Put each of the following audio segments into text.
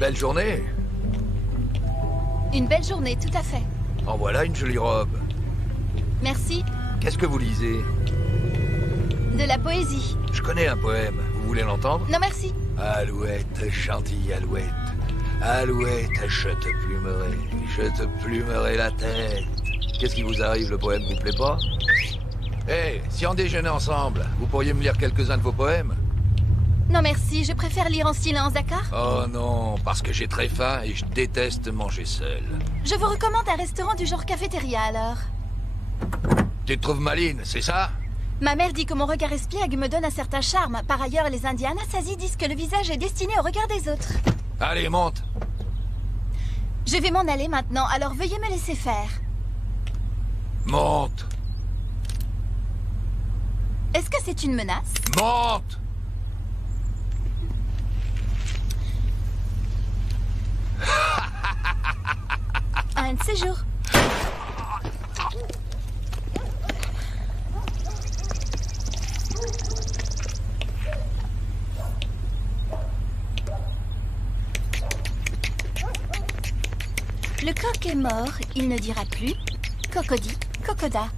Belle journée. Une belle journée, tout à fait. En voilà une jolie robe. Merci. Qu'est-ce que vous lisez? De la poésie. Je connais un poème. Vous voulez l'entendre? Non, merci. Alouette, gentille alouette. Alouette, je te plumerai la tête. Qu'est-ce qui vous arrive, le poème vous plaît pas? Hé, si on déjeunait ensemble, vous pourriez me lire quelques-uns de vos poèmes? Non, merci. Je préfère lire en silence, d'accord? Oh non, parce que j'ai très faim et je déteste manger seul. Je vous recommande un restaurant du genre cafétéria, alors. Tu te trouves maline, c'est ça? Ma mère dit que mon regard espiègle me donne un certain charme. Par ailleurs, les Indiens Anasazi disent que le visage est destiné au regard des autres. Allez, monte. Je vais m'en aller maintenant, alors veuillez me laisser faire. Monte. Est-ce que c'est une menace? Monte. Un de ces jours. Le coq est mort, il ne dira plus. Cocody, cocoda.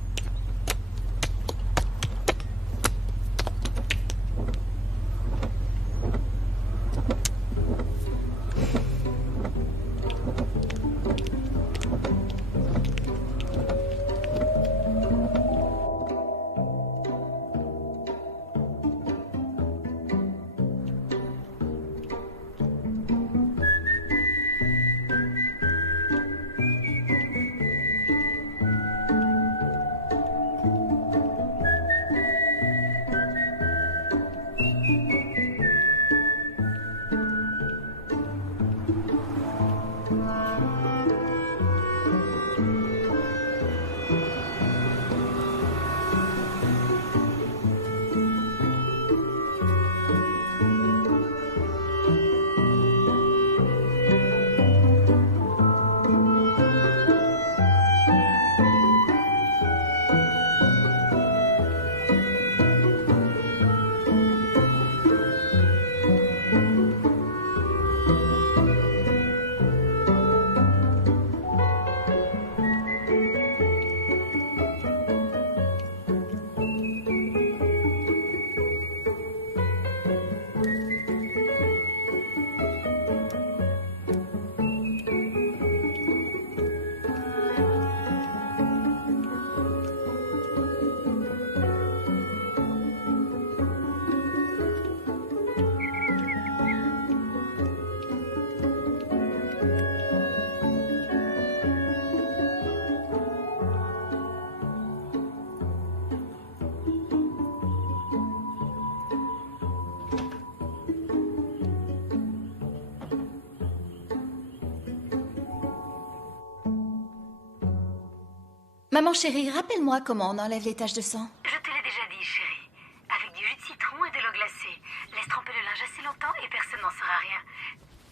Maman chérie, rappelle-moi comment on enlève les taches de sang. Je te l'ai déjà dit, chérie. Avec du jus de citron et de l'eau glacée. Laisse tremper le linge assez longtemps et personne n'en saura rien.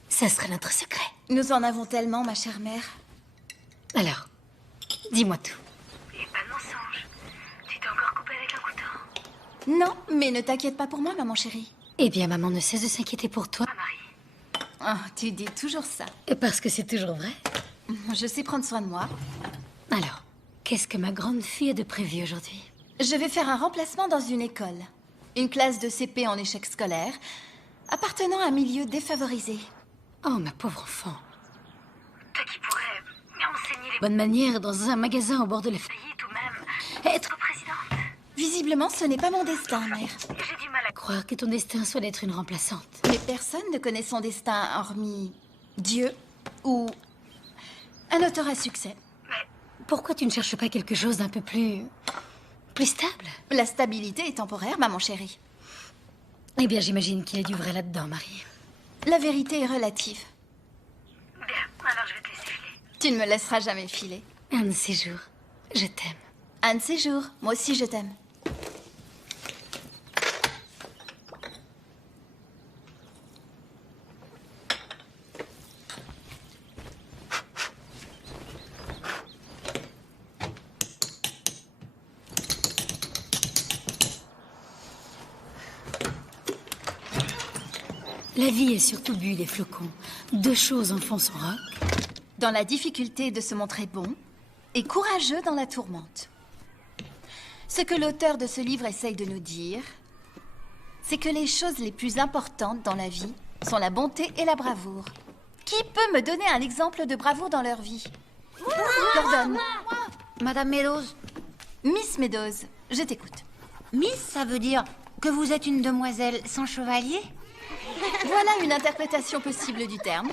Ça serait notre secret. Nous en avons tellement, ma chère mère. Alors, dis-moi tout. Et pas de mensonge. Tu t'es encore coupé avec un couteau? Non, mais ne t'inquiète pas pour moi, maman chérie. Eh bien, maman ne cesse de s'inquiéter pour toi. Ma Marie. Ah, tu dis toujours ça. Et parce que c'est toujours vrai. Je sais prendre soin de moi. Alors, qu'est-ce que ma grande fille a de prévu aujourd'hui? Je vais faire un remplacement dans une école. Une classe de CP en échec scolaire, appartenant à un milieu défavorisé. Oh, ma pauvre enfant. Toi qui pourrais enseigner les Bonne manière dans un magasin au bord de la faillites ou même être présidente. Visiblement, ce n'est pas mon destin, mère. J'ai du mal à croire que ton destin soit d'être une remplaçante. Mais personne ne connaît son destin hormis Dieu ou un auteur à succès. Pourquoi tu ne cherches pas quelque chose d'un peu plus stable? La stabilité est temporaire, maman chérie. Eh bien, j'imagine qu'il y a du vrai là-dedans, Marie. La vérité est relative. Bien, alors je vais te laisser filer. Tu ne me laisseras jamais filer. Un de ces jours, je t'aime. Un de ces jours, moi aussi je t'aime. La vie est surtout bulle et flocons. Deux choses en font son roc. Dans la difficulté de se montrer bon et courageux dans la tourmente. Ce que l'auteur de ce livre essaye de nous dire, c'est que les choses les plus importantes dans la vie sont la bonté et la bravoure. Qui peut me donner un exemple de bravoure dans leur vie? Gordon. Madame Meadows, Miss Meadows, je t'écoute. Miss, ça veut dire que vous êtes une demoiselle sans chevalier? Voilà une interprétation possible du terme.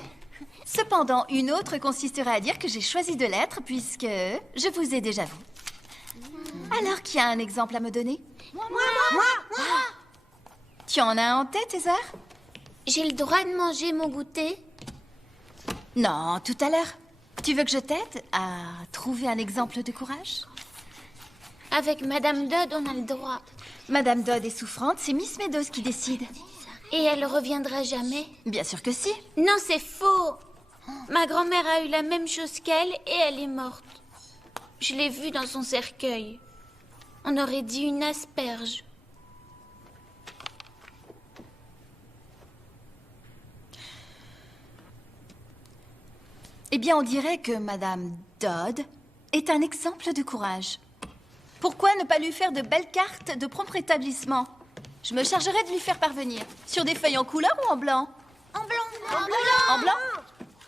Cependant, une autre consisterait à dire que j'ai choisi de l'être puisque je vous ai déjà vu. Alors, qui a un exemple à me donner? Moi. Tu en as un en tête, César? J'ai le droit de manger mon goûter? Non, tout à l'heure. Tu veux que je t'aide à trouver un exemple de courage? Avec Madame Dodd, on a le droit. Madame Dodd est souffrante, c'est Miss Meadows qui décide. Et elle reviendra jamais? Bien sûr que si. Non, c'est faux. Ma grand-mère a eu la même chose qu'elle et elle est morte. Je l'ai vue dans son cercueil. On aurait dit une asperge. Eh bien, on dirait que Madame Dodd est un exemple de courage. Pourquoi ne pas lui faire de belles cartes de propre établissement? Je me chargerai de lui faire parvenir. Sur des feuilles en couleur ou en blanc? En blanc. En blanc?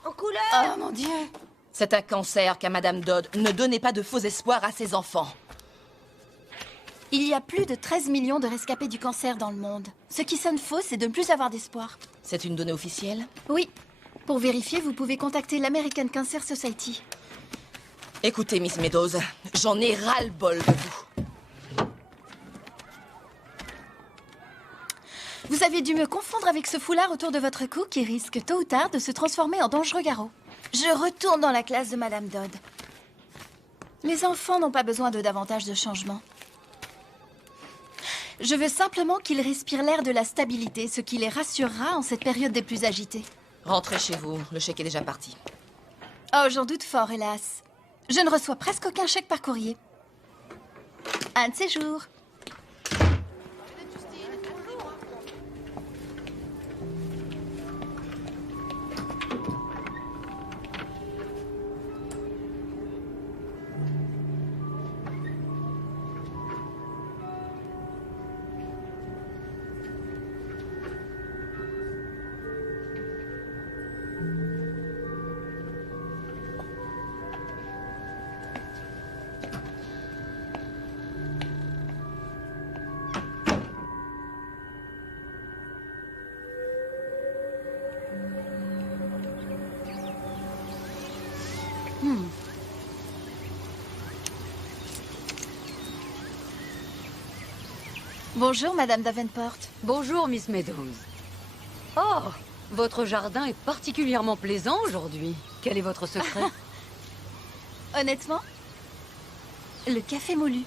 En couleur. Oh mon Dieu! C'est un cancer qu'à Madame Dodd. Ne donnez pas de faux espoirs à ses enfants. Il y a plus de 13 millions de rescapés du cancer dans le monde. Ce qui sonne faux, c'est de ne plus avoir d'espoir. C'est une donnée officielle? Oui. Pour vérifier, vous pouvez contacter l'American Cancer Society. Écoutez, Miss Meadows, j'en ai ras-le-bol de vous. Vous avez dû me confondre avec ce foulard autour de votre cou qui risque tôt ou tard de se transformer en dangereux garrot. Je retourne dans la classe de Madame Dodd. Les enfants n'ont pas besoin de davantage de changements. Je veux simplement qu'ils respirent l'air de la stabilité, ce qui les rassurera en cette période des plus agitées. Rentrez chez vous, le chèque est déjà parti. Oh, j'en doute fort, hélas. Je ne reçois presque aucun chèque par courrier. Un de ces jours. Bonjour, Madame Davenport. Bonjour, Miss Meadows. Oh, votre jardin est particulièrement plaisant aujourd'hui. Quel est votre secret? Honnêtement, le café moulu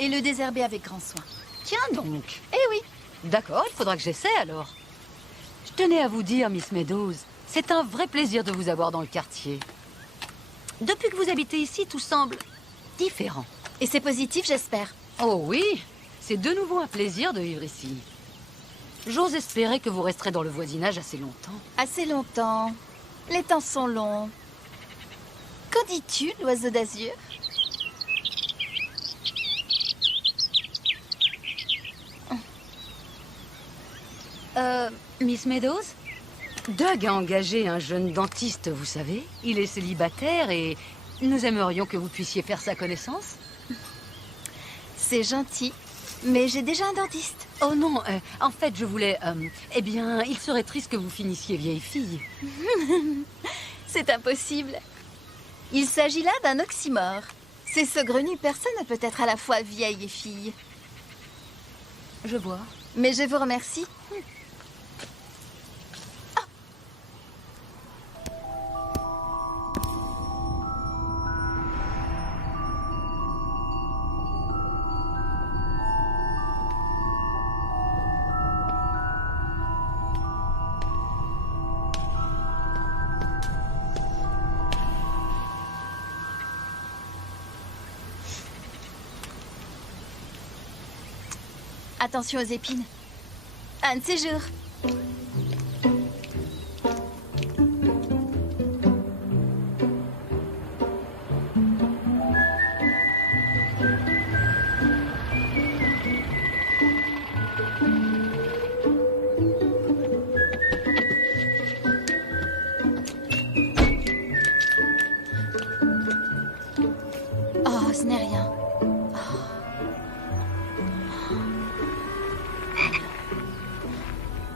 et le désherber avec grand soin. Tiens donc. Eh oui, D'accord, il faudra que j'essaie alors. Je tenais à vous dire, Miss Meadows, c'est un vrai plaisir de vous avoir dans le quartier. Depuis que vous habitez ici, tout semble différent. et c'est positif, j'espère. Oh oui, c'est de nouveau un plaisir de vivre ici. J'ose espérer que vous resterez dans le voisinage assez longtemps. Assez longtemps. Les temps sont longs. Qu'en dis-tu, l'oiseau d'azur? Miss Meadows? Doug a engagé un jeune dentiste, vous savez. Il est célibataire et nous aimerions que vous puissiez faire sa connaissance. C'est gentil, mais j'ai déjà un dentiste. Oh non, en fait, je voulais... eh bien, il serait triste que vous finissiez vieille fille. C'est impossible. Il s'agit là d'un oxymore. C'est saugrenu, personne ne peut être à la fois vieille et fille. Je vois. Mais je vous remercie. Attention aux épines. Un de ces jours. Oh, ce n'est rien.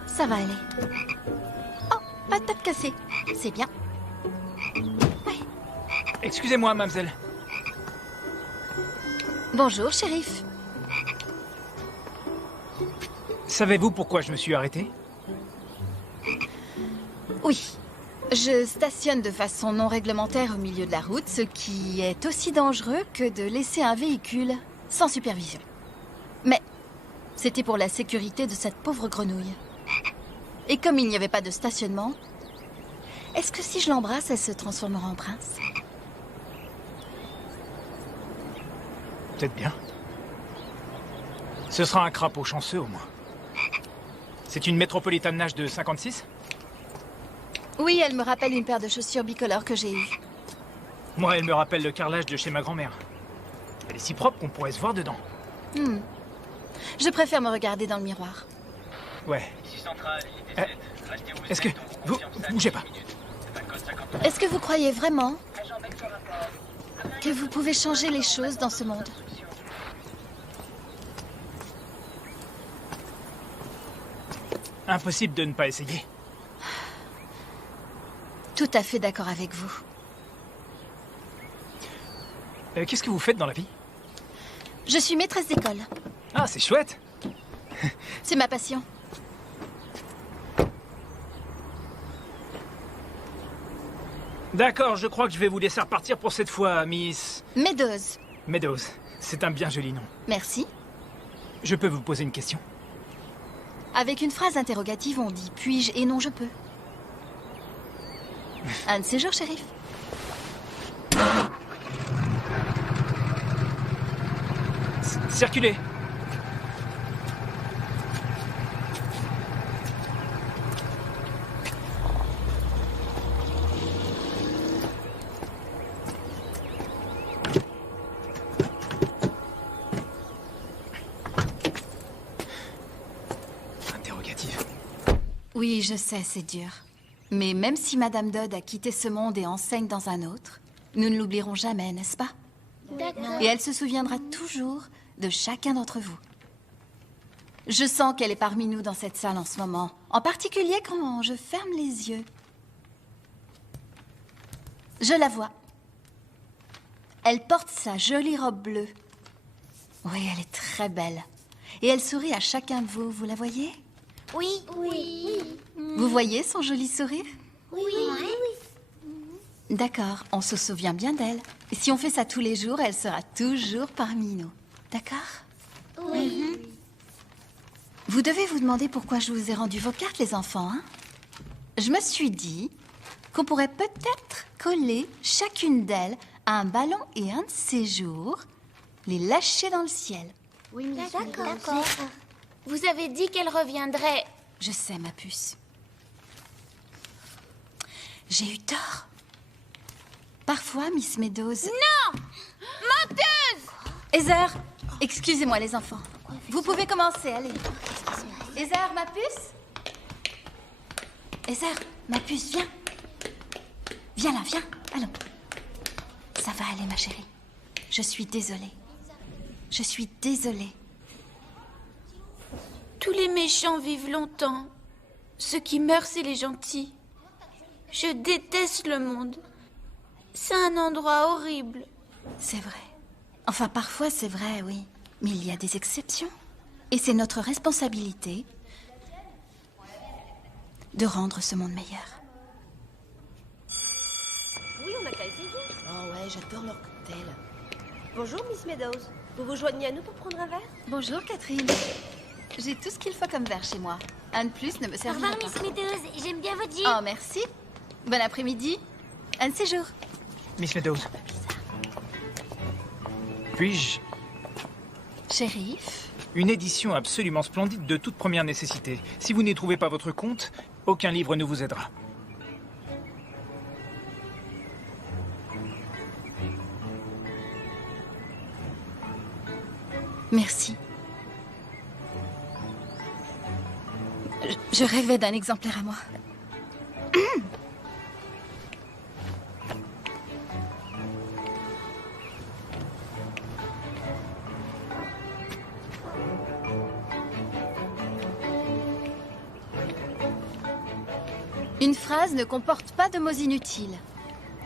Ça va aller. Oh, pas de tête cassée. C'est bien. Ouais. Excusez-moi, mademoiselle. Bonjour, shérif. Savez-vous pourquoi je me suis arrêté? Oui. Je stationne de façon non réglementaire au milieu de la route, ce qui est aussi dangereux que de laisser un véhicule sans supervision. Mais c'était pour la sécurité de cette pauvre grenouille. Et comme il n'y avait pas de stationnement, est-ce que si je l'embrasse, elle se transformera en prince? Peut-être bien. Ce sera un crapaud chanceux, au moins. C'est une Metropolitan Nash de 56? Oui, elle me rappelle une paire de chaussures bicolores que j'ai eue. Moi, elle me rappelle le carrelage de chez ma grand-mère. Elle est si propre qu'on pourrait se voir dedans. Je préfère me regarder dans le miroir. Ouais. Est-ce que... Vous bougez pas. Est-ce que vous croyez vraiment que vous pouvez changer les choses dans ce monde? Impossible de ne pas essayer. Tout à fait d'accord avec vous. Qu'est-ce que vous faites dans la vie? Je suis maîtresse d'école. Ah, c'est chouette. C'est ma passion. D'accord, je crois que je vais vous laisser repartir pour cette fois, Miss... Meadows. Meadows. C'est un bien joli nom. Merci. Je peux vous poser une question? Avec une phrase interrogative, on dit « puis-je » et « non, je peux ». Un de ces jours, shérif. Circulez. Interrogative. Oui, je sais, c'est dur. Mais même si Madame Dodd a quitté ce monde et enseigne dans un autre, nous ne l'oublierons jamais, n'est-ce pas? D'accord. Et elle se souviendra toujours de chacun d'entre vous. Je sens qu'elle est parmi nous dans cette salle en ce moment. En particulier quand je ferme les yeux. Je la vois. Elle porte sa jolie robe bleue. Oui, elle est très belle. Et elle sourit à chacun de vous, vous la voyez? Oui. Oui. Vous voyez son joli sourire? Oui. D'accord, on se souvient bien d'elle. Et si on fait ça tous les jours, elle sera toujours parmi nous. D'accord? Oui. Vous devez vous demander pourquoi je vous ai rendu vos cartes, les enfants, hein? Je me suis dit qu'on pourrait peut-être coller chacune d'elles à un ballon et un de ces jours, les lâcher dans le ciel. Oui, d'accord. Vous avez dit qu'elle reviendrait. Je sais, ma puce. J'ai eu tort. Parfois, Miss Meadows... Non! Menteuse! Heather, excusez-moi, les enfants. Vous pouvez commencer, allez. Heather, ma puce? Heather, ma puce, viens. Viens là, viens. Allons. Ça va aller, ma chérie. Je suis désolée. Je suis désolée. Tous les méchants vivent longtemps. Ceux qui meurent, c'est les gentils. Je déteste le monde. C'est un endroit horrible. C'est vrai. Enfin, parfois, c'est vrai, oui. Mais il y a des exceptions. Et c'est notre responsabilité de rendre ce monde meilleur. Oui, on n'a qu'à essayer. Oh ouais, j'adore leur cocktail. Bonjour, Miss Meadows. Vous vous joignez à nous pour prendre un verre? Bonjour, Catherine. J'ai tout ce qu'il faut comme verre chez moi. Un de plus ne me Au servira revoir, pas. Miss Meadows. J'aime bien votre jus. Oh, merci. Bon après-midi. Un de ces jours. Miss Meadows. Puis-je Shérif. une édition absolument splendide de toute première nécessité. Si vous n'y trouvez pas votre compte, aucun livre ne vous aidera. Merci. Je rêvais d'un exemplaire à moi. Une phrase ne comporte pas de mots inutiles.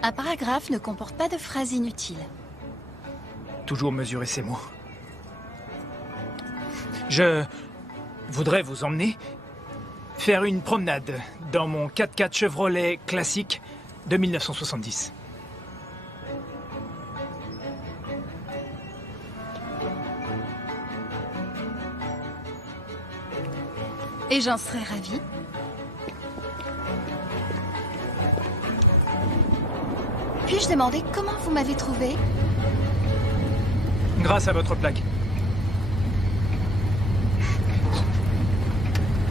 Un paragraphe ne comporte pas de phrases inutiles. Toujours mesurer ses mots. Je voudrais vous emmener faire une promenade dans mon 4x4 Chevrolet classique de 1970. Et j'en serais ravie. Puis-je demander comment vous m'avez trouvé? Grâce à votre plaque.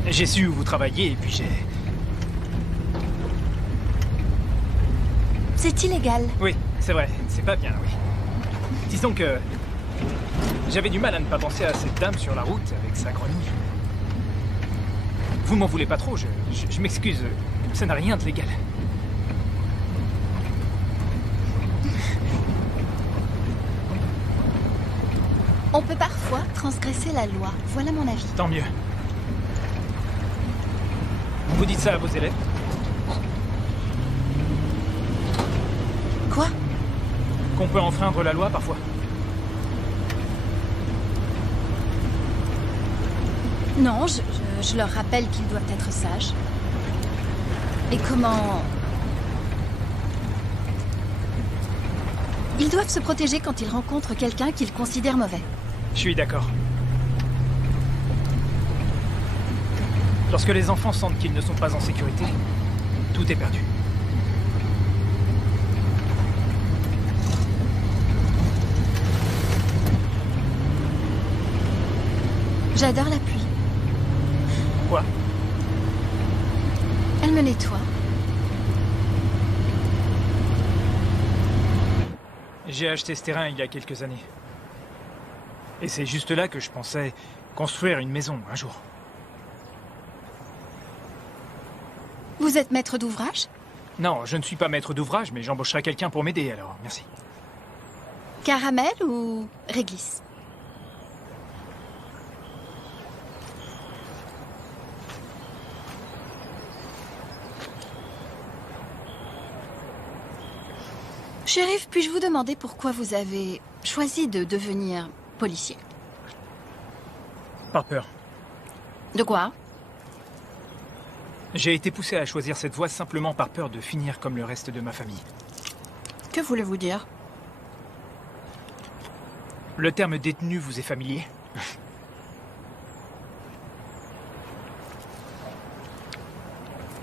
J'ai su où vous travailliez et puis j'ai... C'est illégal. Oui, c'est vrai, c'est pas bien, oui. Disons que... j'avais du mal à ne pas penser à cette dame sur la route avec sa grenouille. Vous m'en voulez pas trop, je m'excuse. Ça n'a rien de légal. On peut parfois transgresser la loi. Voilà mon avis. Tant mieux. Vous dites ça à vos élèves? Quoi? Qu'on peut enfreindre la loi parfois. Non, je leur rappelle qu'ils doivent être sages. Et comment... Ils doivent se protéger quand ils rencontrent quelqu'un qu'ils considèrent mauvais. Je suis d'accord. Lorsque les enfants sentent qu'ils ne sont pas en sécurité, tout est perdu. J'adore la pluie. Quoi? Elle me nettoie. J'ai acheté ce terrain il y a quelques années. Et c'est juste là que je pensais construire une maison un jour. Vous êtes maître d'ouvrage? Non, je ne suis pas maître d'ouvrage, mais j'embaucherai quelqu'un pour m'aider alors, merci. Caramel ou réglisse? Shérif, puis-je vous demander pourquoi vous avez choisi de devenir policier? Par peur. De quoi? J'ai été poussé à choisir cette voie simplement par peur de finir comme le reste de ma famille. Que voulez-vous dire? Le terme détenu vous est familier?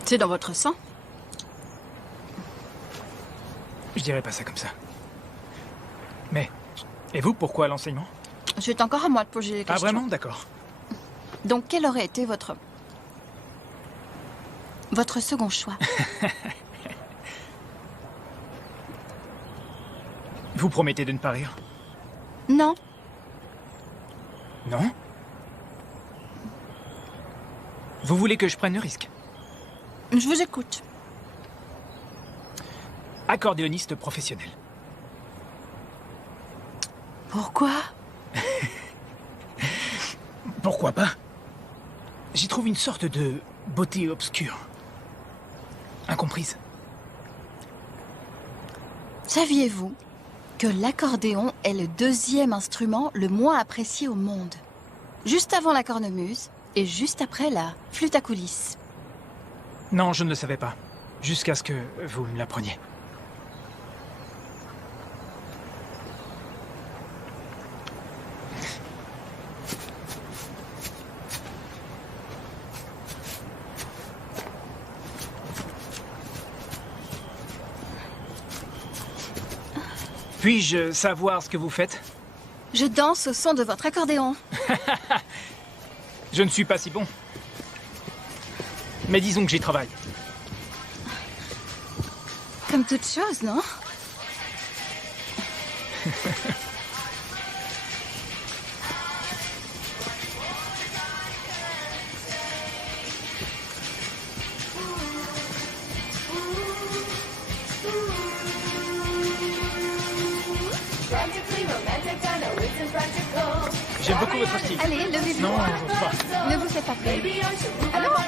C'est dans votre sang? Je dirais pas ça comme ça. Mais, et vous, pourquoi l'enseignement? C'est encore à moi de poser les questions. Ah vraiment? D'accord. Donc quel aurait été votre second choix? Vous promettez de ne pas rire? Non. Non? Vous voulez que je prenne le risque? Je vous écoute. Accordéoniste professionnel. Pourquoi? Pourquoi pas? J'y trouve une sorte de beauté obscure. Incomprise. Saviez-vous que l'accordéon est le deuxième instrument le moins apprécié au monde? Juste avant la cornemuse et juste après la flûte à coulisses. Non, je ne le savais pas. Jusqu'à ce que vous me l'appreniez. Puis-je savoir ce que vous faites? Je danse au son de votre accordéon. Je ne suis pas si bon. Mais disons que j'y travaille. Comme toute chose, non? J'aime beaucoup votre style. Allez, levez-vous. Non, j'ose pas. Ne vous faites pas peur. Alors?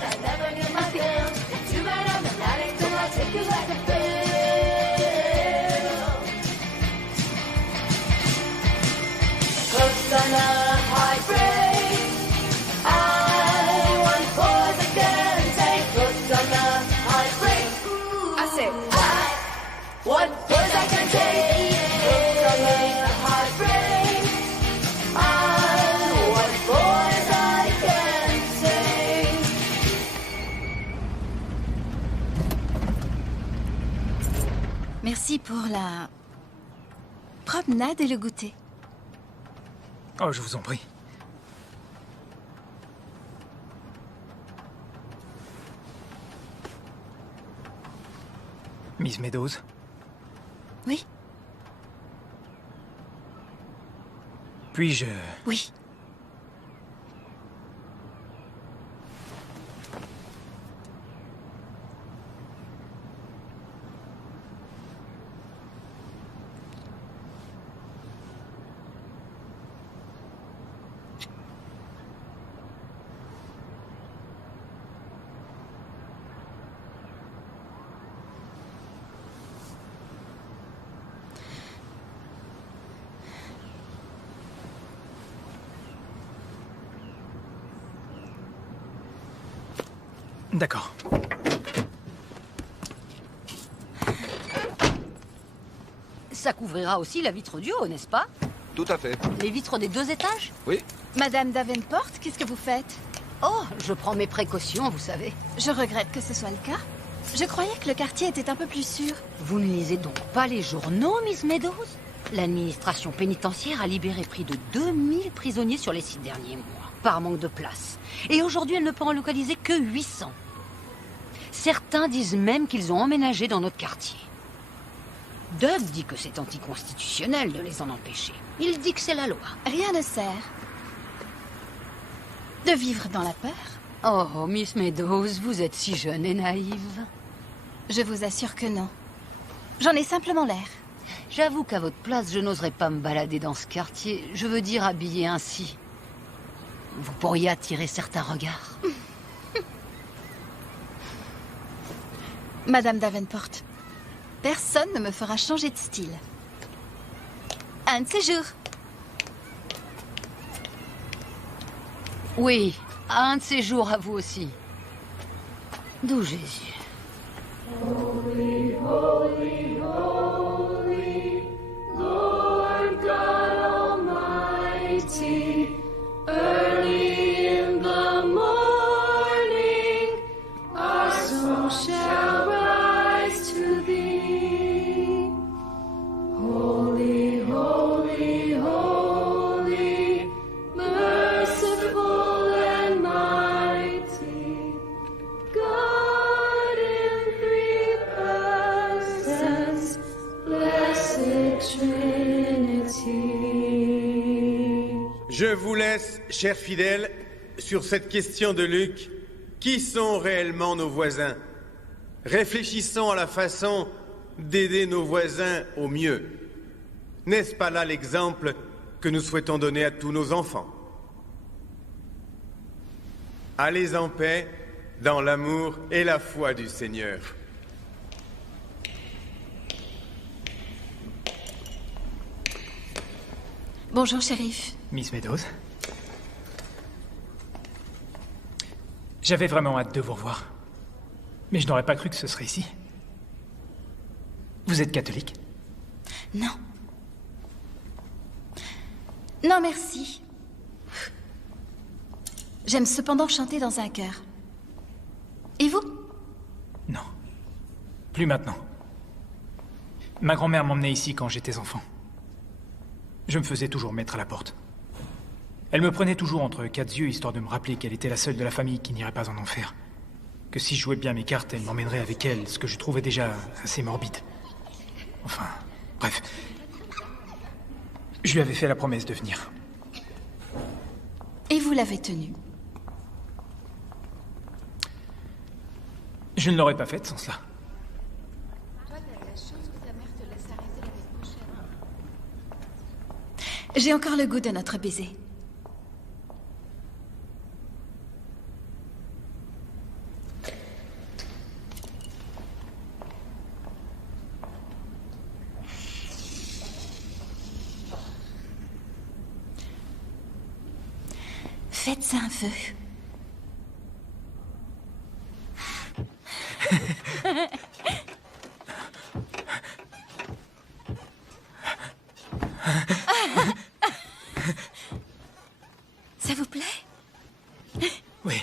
Merci pour la promenade et le goûter. Oh, je vous en prie. Miss Meadows? Oui? Puis-je... Oui. D'accord. Ça couvrira aussi la vitre du haut, n'est-ce pas? Tout à fait. Les vitres des 2 étages? Oui. Madame Davenport, qu'est-ce que vous faites? Oh, je prends mes précautions, vous savez. Je regrette que ce soit le cas. Je croyais que le quartier était un peu plus sûr. Vous ne lisez donc pas les journaux, Miss Meadows? L'administration pénitentiaire a libéré près de 2000 prisonniers sur les 6 derniers mois, par manque de place. Et aujourd'hui, elle ne peut en localiser que 800. Certains disent même qu'ils ont emménagé dans notre quartier. Doug dit que c'est anticonstitutionnel de les en empêcher. Il dit que c'est la loi. Rien ne sert de vivre dans la peur. Oh, Miss Meadows, vous êtes si jeune et naïve. Je vous assure que non. J'en ai simplement l'air. J'avoue qu'à votre place, je n'oserais pas me balader dans ce quartier. Je veux dire habillé ainsi. Vous pourriez attirer certains regards. Madame Davenport, personne ne me fera changer de style. Un de ces jours. Oui, un de ces jours à vous aussi. D'où Jésus. Holy, holy, holy, Lord God Almighty, early in the morning, our soul shall rise to thee. Holy, holy, holy, merciful and mighty, God in three persons, blessed Trinity. Je vous laisse, chers fidèles, sur cette question de Luc. Qui sont réellement nos voisins? Réfléchissons à la façon d'aider nos voisins au mieux. N'est-ce pas là l'exemple que nous souhaitons donner à tous nos enfants? Allez en paix, dans l'amour et la foi du Seigneur. Bonjour, shérif. Miss Meadows. J'avais vraiment hâte de vous revoir. Mais je n'aurais pas cru que ce serait ici. Vous êtes catholique? Non. Non, merci. J'aime cependant chanter dans un chœur. Et vous? Non. Plus maintenant. Ma grand-mère m'emmenait ici quand j'étais enfant. Je me faisais toujours mettre à la porte. Elle me prenait toujours entre quatre yeux, histoire de me rappeler qu'elle était la seule de la famille qui n'irait pas en enfer. Que si je jouais bien mes cartes, elle m'emmènerait avec elle, ce que je trouvais déjà assez morbide. Enfin, bref. Je lui avais fait la promesse de venir. Et vous l'avez tenue? Je ne l'aurais pas faite sans cela. J'ai encore le goût de notre baiser. Faites un vœu. Ça vous plaît? Oui.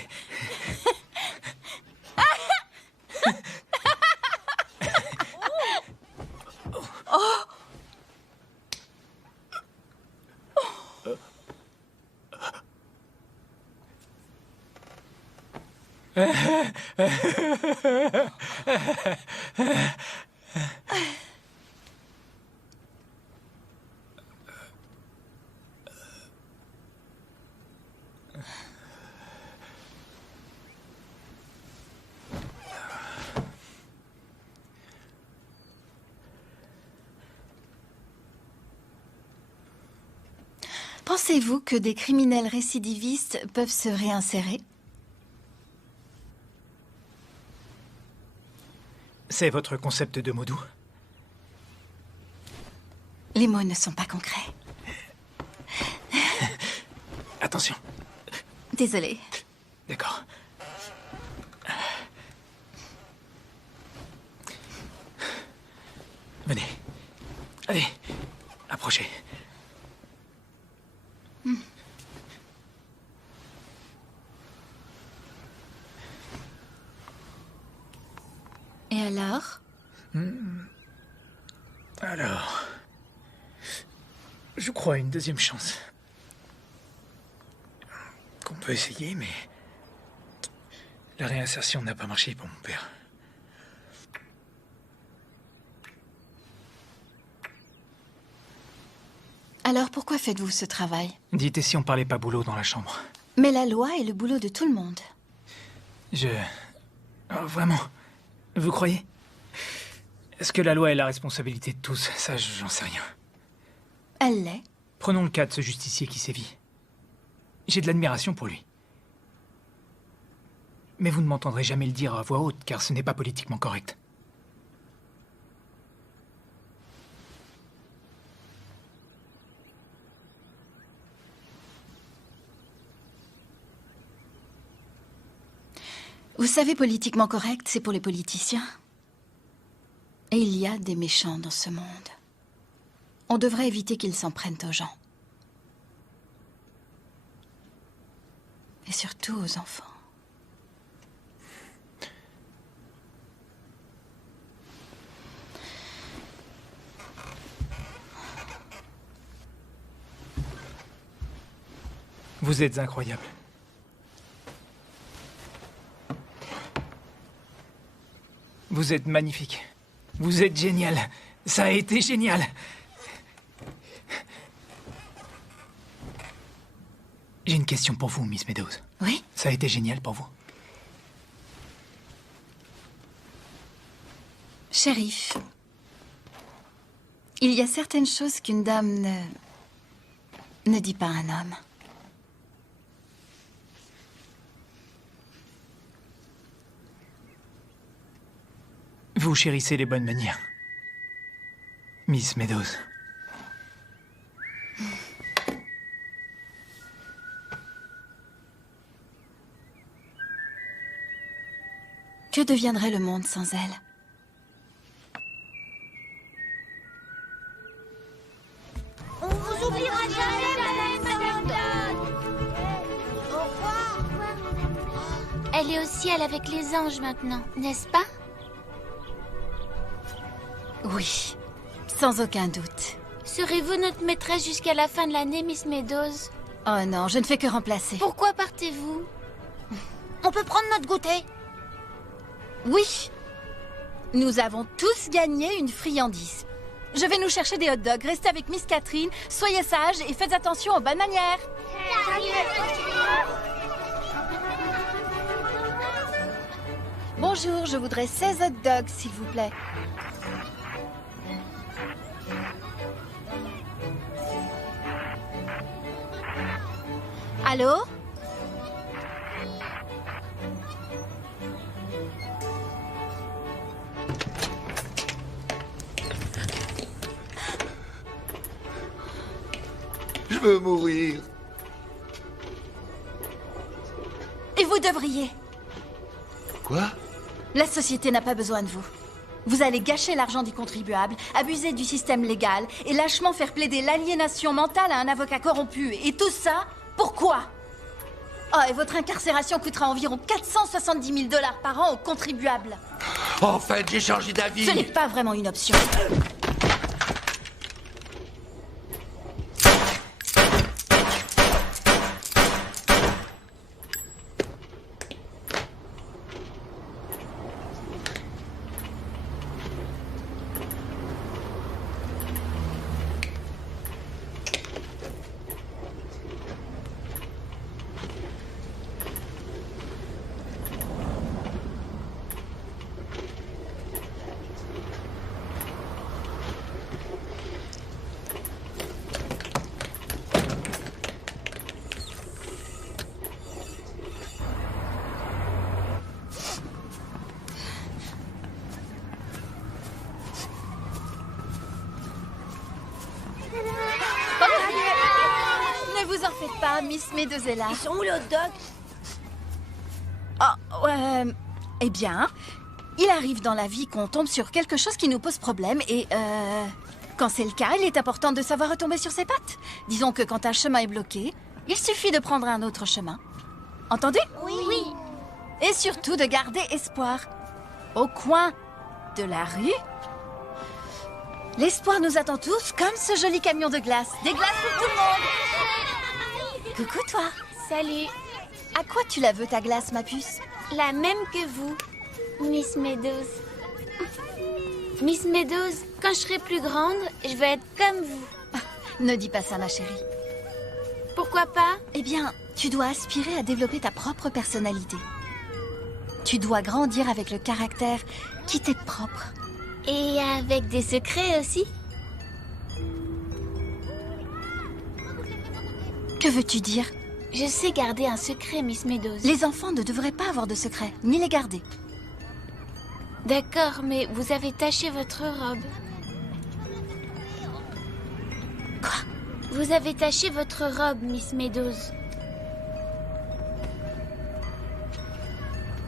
Pensez-vous que des criminels récidivistes peuvent se réinsérer? C'est votre concept de mot doux? Les mots ne sont pas concrets. Attention. Désolée. D'accord. Venez. Allez, approchez. Et alors? Alors... Je crois à une deuxième chance. Qu'on peut essayer, mais... La réinsertion n'a pas marché pour mon père. Alors pourquoi faites-vous ce travail? Dites, et si on parlait pas boulot dans la chambre? Mais la loi est le boulot de tout le monde. Oh, vraiment? Vous croyez? Est-ce que la loi est la responsabilité de tous? Ça, j'en sais rien. Elle l'est. Prenons le cas de ce justicier qui sévit. J'ai de l'admiration pour lui. Mais vous ne m'entendrez jamais le dire à voix haute, car ce n'est pas politiquement correct. Vous savez, politiquement correct, c'est pour les politiciens. Et il y a des méchants dans ce monde. On devrait éviter qu'ils s'en prennent aux gens. Et surtout aux enfants. Vous êtes incroyable. Vous êtes magnifique. Vous êtes génial. Ça a été génial. J'ai une question pour vous, Miss Meadows. Oui? Ça a été génial pour vous? Shérif, il y a certaines choses qu'une dame ne dit pas à un homme. Vous chérissez les bonnes manières, Miss Meadows. Que deviendrait le monde sans elle? On vous oubliera jamais, Madame. Au revoir. Elle est au ciel avec les anges maintenant, n'est-ce pas? Oui, sans aucun doute. Serez-vous notre maîtresse jusqu'à la fin de l'année, Miss Meadows? Oh non, je ne fais que remplacer. Pourquoi partez-vous? On peut prendre notre goûter? Oui. Nous avons tous gagné une friandise. Je vais nous chercher des hot dogs. Restez avec Miss Catherine, soyez sages et faites attention aux bonnes manières. Bonjour, je voudrais 16 hot dogs, s'il vous plaît. Allô? Je veux mourir. Et vous devriez. Quoi? La société n'a pas besoin de vous. Vous allez gâcher l'argent des contribuables, abuser du système légal et lâchement faire plaider l'aliénation mentale à un avocat corrompu. Et tout ça, pourquoi? Oh, et votre incarcération coûtera environ 470 000 $ par an aux contribuables. En fait, j'ai changé d'avis. Ce n'est pas vraiment une option. Ne vous en faites pas, Miss Meadows est là. Ils sont où les hot dogs? Oh, eh bien, il arrive dans la vie qu'on tombe sur quelque chose qui nous pose problème et, quand c'est le cas, il est important de savoir retomber sur ses pattes. Disons que quand un chemin est bloqué, il suffit de prendre un autre chemin. Entendu? Oui. Et surtout de garder espoir. Au coin de la rue, l'espoir nous attend tous comme ce joli camion de glace. Des glaces pour tout le monde. Coucou toi. Salut. À quoi tu la veux ta glace, ma puce? La même que vous, Miss Meadows. Miss Meadows, quand je serai plus grande, je vais être comme vous. Ne dis pas ça, ma chérie. Pourquoi pas? Eh bien, tu dois aspirer à développer ta propre personnalité. Tu dois grandir avec le caractère qui t'est propre. Et avec des secrets aussi? Que veux-tu dire? Je sais garder un secret, Miss Meadows. Les enfants ne devraient pas avoir de secrets, ni les garder. D'accord, mais vous avez taché votre robe. Quoi? Vous avez taché votre robe, Miss Meadows.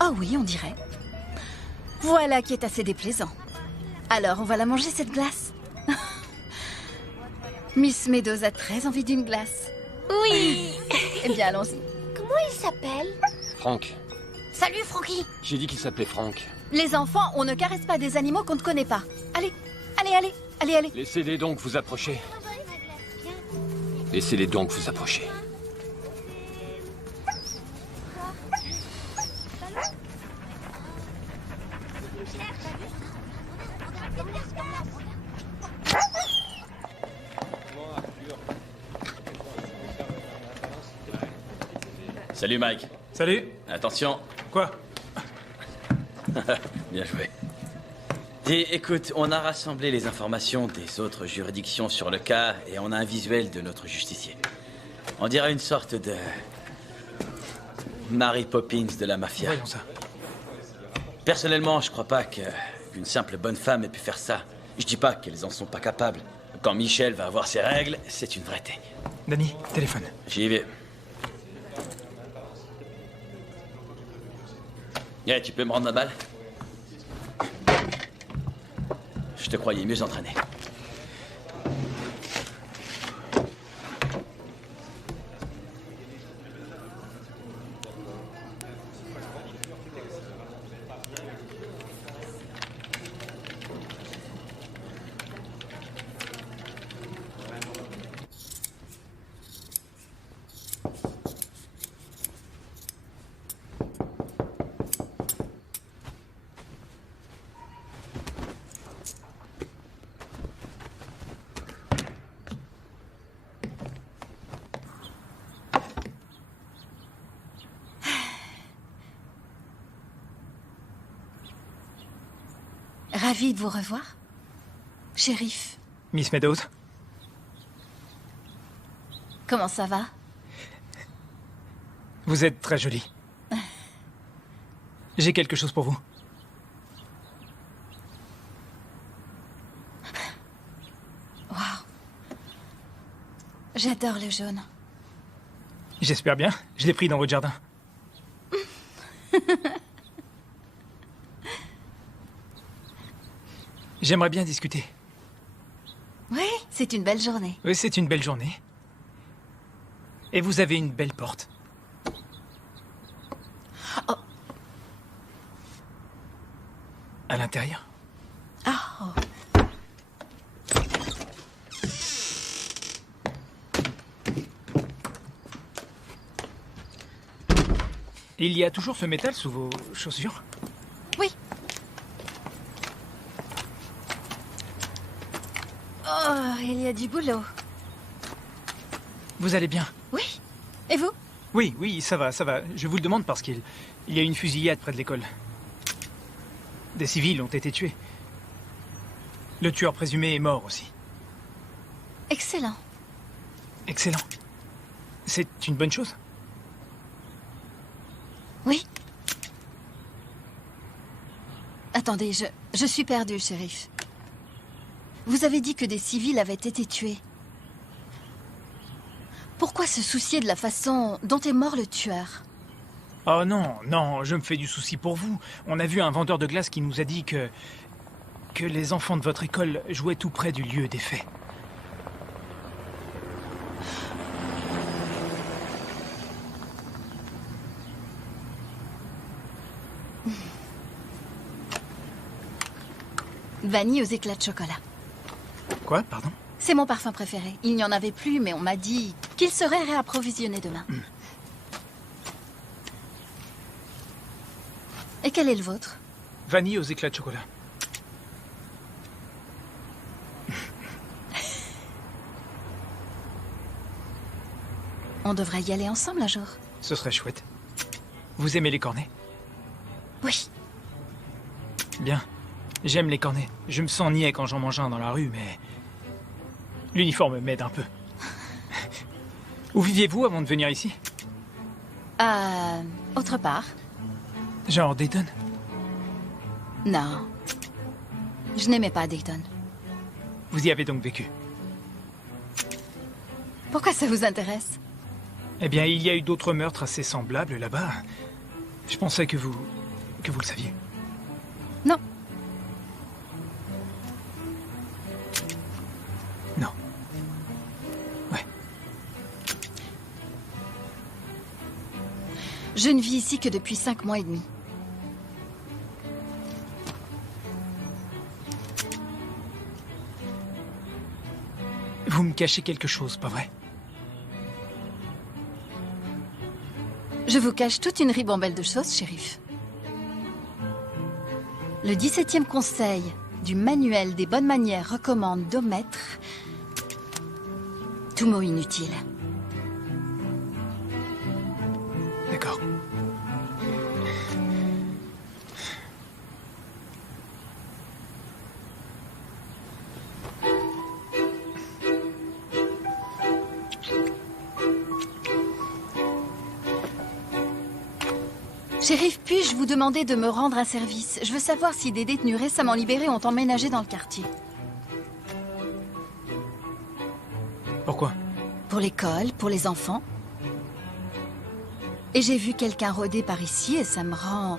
Oh oui, on dirait. Voilà qui est assez déplaisant. Alors, on va la manger, cette glace. Miss Meadows a très envie d'une glace. Oui. Eh bien, allons-y. Comment il s'appelle? Franck. Salut, Francky. J'ai dit qu'il s'appelait Franck. Les enfants, on ne caresse pas des animaux qu'on ne connaît pas. Allez, allez, allez, allez, allez. Laissez-les donc vous approcher. Laissez-les donc vous approcher. Salut Mike. Salut. Attention. Quoi? Bien joué. Et écoute, on a rassemblé les informations des autres juridictions sur le cas et on a un visuel de notre justicier. On dirait une sorte de Mary Poppins de la mafia. Voyons ça. Personnellement, je crois pas que qu'une simple bonne femme ait pu faire ça. Je dis pas qu'elles en sont pas capables. Quand Michel va avoir ses règles, c'est une vraie teigne. Danny, téléphone. J'y vais. Yeah, tu peux me rendre ma balle? Je te croyais mieux entraîné. Ravie de vous revoir. Shérif, Miss Meadows, comment ça va? vous êtes très jolie. J'ai quelque chose pour vous. Waouh. J'adore le jaune. J'espère bien. Je l'ai pris dans votre jardin. J'aimerais bien discuter. Oui, c'est une belle journée. Oui, c'est une belle journée. Et vous avez une belle porte. Oh. À l'intérieur. Oh. Il y a toujours ce métal sous vos chaussures? Oui. Oh, il y a du boulot. Vous allez bien? Oui. Et vous? Oui, oui, ça va, ça va. Je vous le demande parce qu'il y a une fusillade près de l'école. Des civils ont été tués. Le tueur présumé est mort aussi. Excellent. Excellent. C'est une bonne chose? Oui. Attendez, je suis perdue, shérif. Vous avez dit que des civils avaient été tués. Pourquoi se soucier de la façon dont est mort le tueur? Oh non, non, je me fais du souci pour vous. On a vu un vendeur de glace qui nous a dit que les enfants de votre école jouaient tout près du lieu des faits. Vanille aux éclats de chocolat. Quoi, pardon? C'est mon parfum préféré. Il n'y en avait plus, mais on m'a dit qu'il serait réapprovisionné demain. Et quel est le vôtre? Vanille aux éclats de chocolat. On devrait y aller ensemble un jour. Ce serait chouette. Vous aimez les cornets? Oui. Bien. J'aime les cornets. Je me sens niais quand j'en mange un dans la rue, mais l'uniforme m'aide un peu. Où viviez-vous avant de venir ici? Autre part. Genre Dayton? Non. Je n'aimais pas Dayton. Vous y avez donc vécu? Pourquoi ça vous intéresse? Eh bien, il y a eu d'autres meurtres assez semblables là-bas. Je pensais que vous le saviez. Non. Non. Ouais. Je ne vis ici que depuis 5 mois et demi. Vous me cachez quelque chose, pas vrai? Je vous cache toute une ribambelle de choses, shérif. Le 17e conseil du manuel des bonnes manières recommande d'omettre tout mot inutile. D'accord. Shérif, puis-je vous demander de me rendre un service? Je veux savoir si des détenus récemment libérés ont emménagé dans le quartier. Pourquoi? Pour l'école, pour les enfants. Et j'ai vu quelqu'un rôder par ici et ça me rend...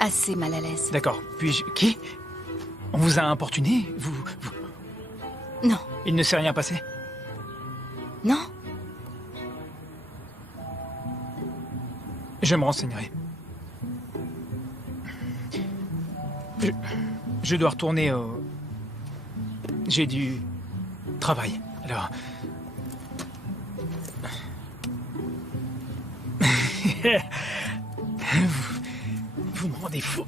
assez mal à l'aise. D'accord. Puis-je... Qui? On vous a importuné? Vous... Non. Il ne s'est rien passé? Non. Je me renseignerai. Je dois retourner au... J'ai du travail, alors... vous me rendez fou.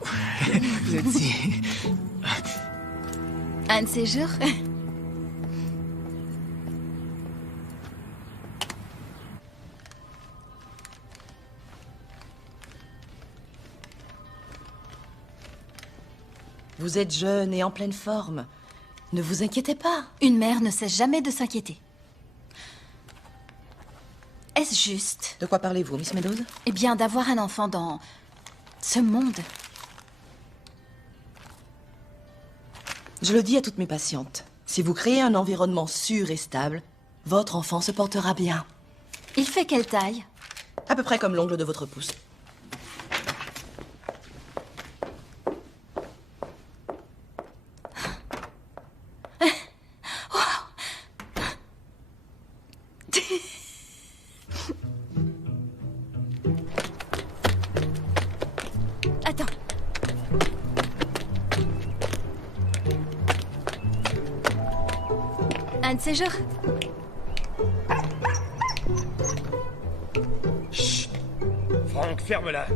Vous êtes si... Un de ces jours. Vous êtes jeune et en pleine forme. Ne vous inquiétez pas. Une mère ne cesse jamais de s'inquiéter. Est-ce juste? De quoi parlez-vous, Miss Meadows? Eh bien, d'avoir un enfant dans ce monde. Je le dis à toutes mes patientes. Si vous créez un environnement sûr et stable, votre enfant se portera bien. Il fait quelle taille? À peu près comme l'ongle de votre pouce. Attends. Un de ces jours. Chut. Franck, ferme-la.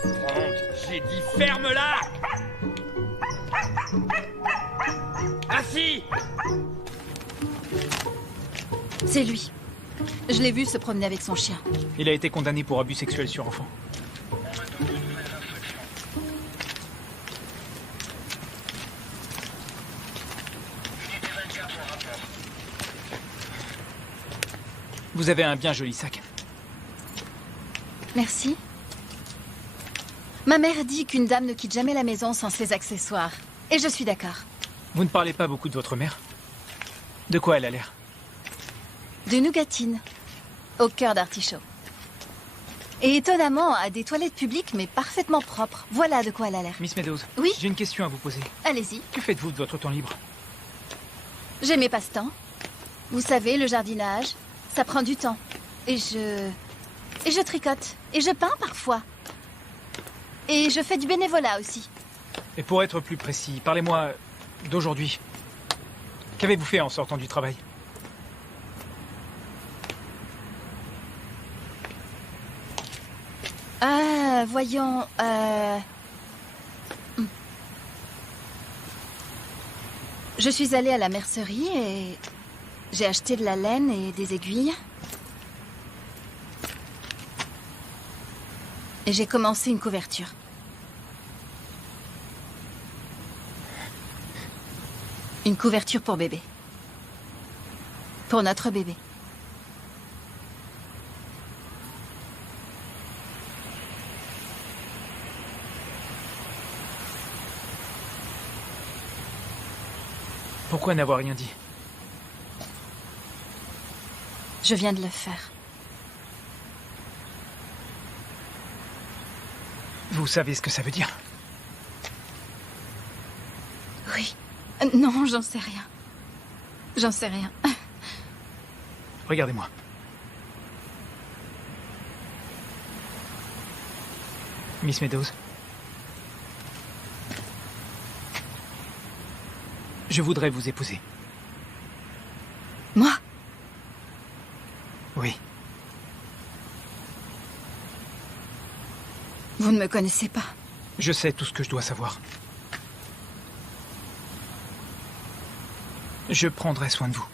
Franck, j'ai dit ferme-la. Assis. C'est lui. Je l'ai vu se promener avec son chien. Il a été condamné pour abus sexuels sur enfants. Vous avez un bien joli sac. Merci. Ma mère dit qu'une dame ne quitte jamais la maison sans ses accessoires. Et je suis d'accord. Vous ne parlez pas beaucoup de votre mère? De quoi elle a l'air? De nougatine, au cœur d'artichaut. Et étonnamment, à des toilettes publiques, mais parfaitement propres. Voilà de quoi elle a l'air. Miss Meadows, oui, j'ai une question à vous poser. Allez-y. Que faites-vous de votre temps libre? J'ai mes passe-temps. Vous savez, le jardinage, ça prend du temps. Et je tricote. Et je peins parfois. Et je fais du bénévolat aussi. Et pour être plus précis, parlez-moi d'aujourd'hui. Qu'avez-vous fait en sortant du travail? Ah, voyons... Je suis allée à la mercerie et j'ai acheté de la laine et des aiguilles. Et j'ai commencé une couverture. Une couverture pour bébé. Pour notre bébé. Pourquoi n'avoir rien dit? Je viens de le faire. Vous savez ce que ça veut dire? Oui. Non, j'en sais rien. J'en sais rien. Regardez-moi. Miss Meadows. Je voudrais vous épouser. Moi? Oui. Vous ne me connaissez pas. Je sais tout ce que je dois savoir. Je prendrai soin de vous.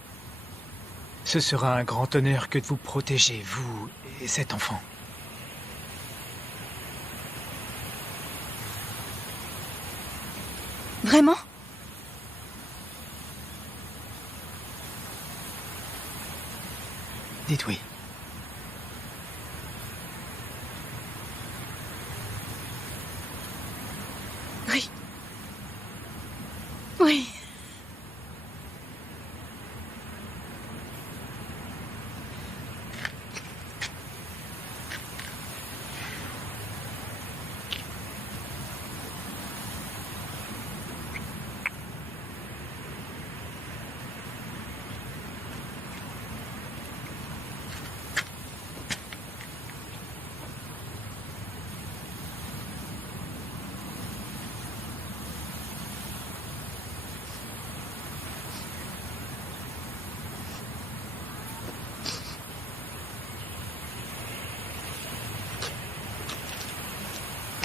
Ce sera un grand honneur que de vous protéger, vous et cet enfant. Vraiment? Dites oui. Oui. Oui.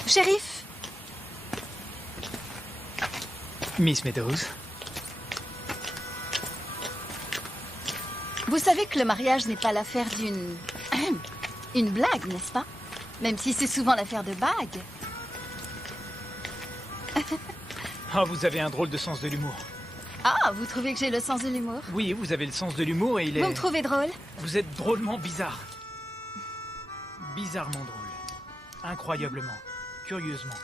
Shérif, Miss Meadows. vous savez que le mariage n'est pas l'affaire d'une... une blague, n'est-ce pas? Même si c'est souvent l'affaire de bagues. Ah, vous avez un drôle de sens de l'humour. Ah, vous trouvez que j'ai le sens de l'humour? Oui, vous avez le sens de l'humour et il est... Vous me trouvez drôle? Vous êtes drôlement bizarre. Bizarrement drôle. Incroyablement. Curieusement.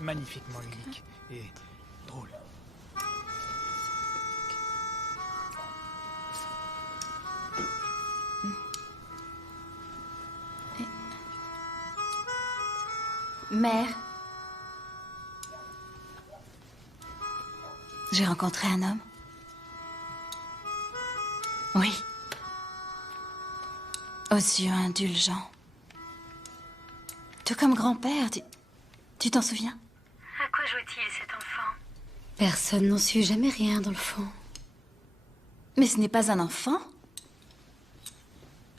Magnifiquement unique. Et drôle. Mère. J'ai rencontré un homme. Oui. Aux yeux indulgents. Tout comme grand-père, tu t'en souviens? À quoi joue-t-il cet enfant? Personne n'en sut jamais rien dans le fond. Mais ce n'est pas un enfant.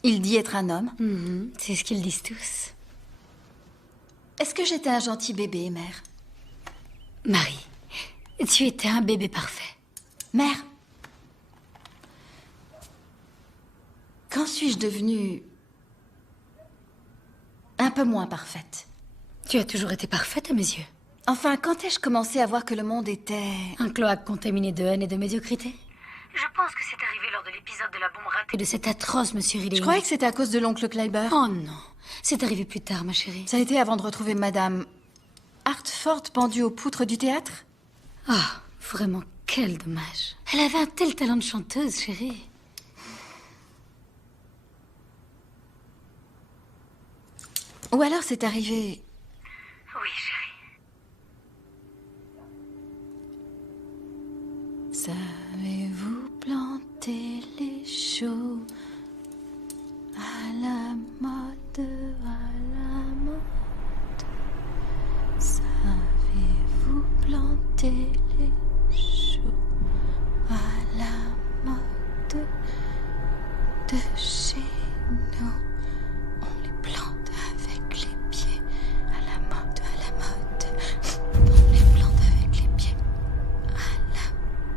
Il dit être un homme. C'est ce qu'ils disent tous. Est-ce que j'étais un gentil bébé, mère? Marie, tu étais un bébé parfait. Mère, quand suis-je devenue un peu moins parfaite? Tu as toujours été parfaite à mes yeux. Enfin, quand ai-je commencé à voir que le monde était... un cloaque contaminé de haine et de médiocrité? Je pense que c'est arrivé lors de l'épisode de la bombe ratée. Et de cet atroce monsieur Ridley. Je croyais que c'était à cause de l'oncle Kleiber. Oh non, c'est arrivé plus tard, ma chérie. Ça a été avant de retrouver Madame Hartford pendue aux poutres du théâtre? Ah, vraiment, quel dommage. Elle avait un tel talent de chanteuse, chérie. Ou alors c'est arrivé... Oui, chérie. Savez-vous planter les choux à la mode, à la mode? Savez-vous planter les choux à la mode de chez nous? On les plante avec les pieds à la mode, à la mode. On les plante avec les pieds à la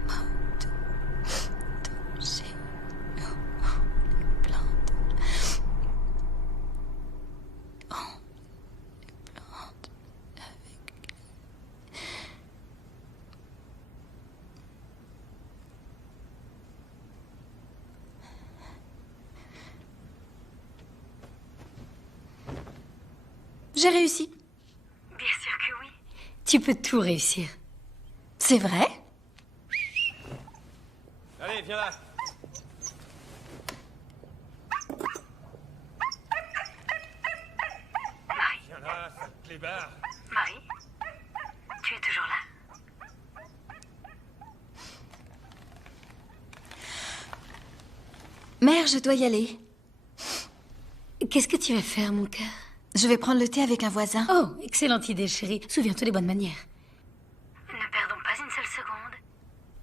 mode de chez nous. On les plante. On les plante avec les... J'ai réussi. Bien sûr que oui. Tu peux tout réussir. C'est vrai? Allez, viens là. Marie. Viens là, sale clébard. Marie, tu es toujours là? Mère, je dois y aller. Qu'est-ce que tu vas faire, mon cœur? Je vais prendre le thé avec un voisin. Oh, excellente idée, chérie. Souviens-toi des bonnes manières. Ne perdons pas une seule seconde.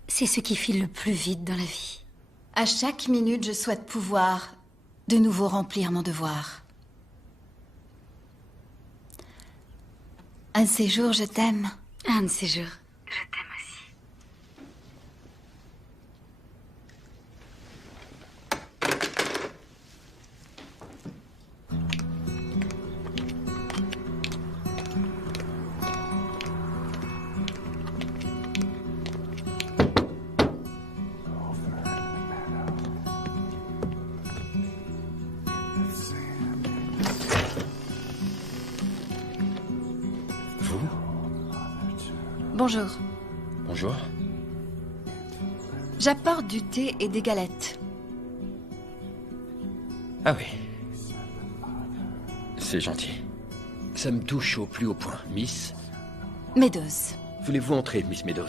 C'est ce qui file le plus vite dans la vie. À chaque minute, je souhaite pouvoir de nouveau remplir mon devoir. Un de ces jours, je t'aime. Un de ces jours. Je t'aime aussi. Bonjour. Bonjour. J'apporte du thé et des galettes. Ah oui. C'est gentil. Ça me touche au plus haut point. Miss... Meadows. Voulez-vous entrer, Miss Meadows?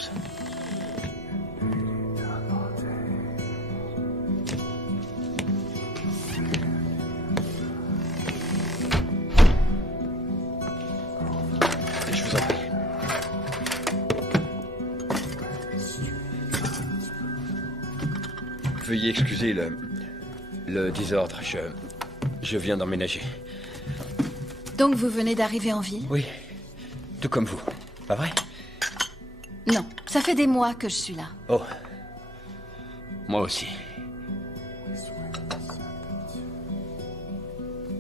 Je vous en prie. Veuillez excuser le désordre. Je viens d'emménager. Donc vous venez d'arriver en ville? Oui. Tout comme vous. Pas vrai? Non, ça fait des mois que je suis là. Oh. Moi aussi.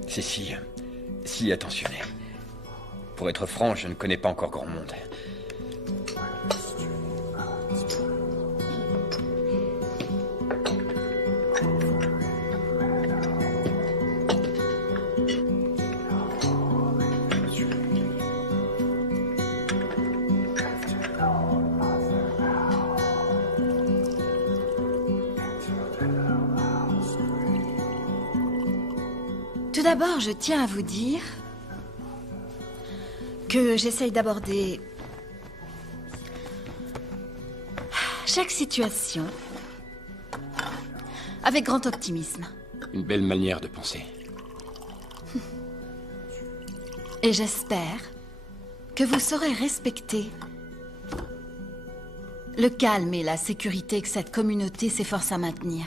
C'est si attentionné. Pour être franc, je ne connais pas encore grand monde. Tout d'abord, je tiens à vous dire que j'essaye d'aborder chaque situation avec grand optimisme. Une belle manière de penser. Et j'espère que vous saurez respecter le calme et la sécurité que cette communauté s'efforce à maintenir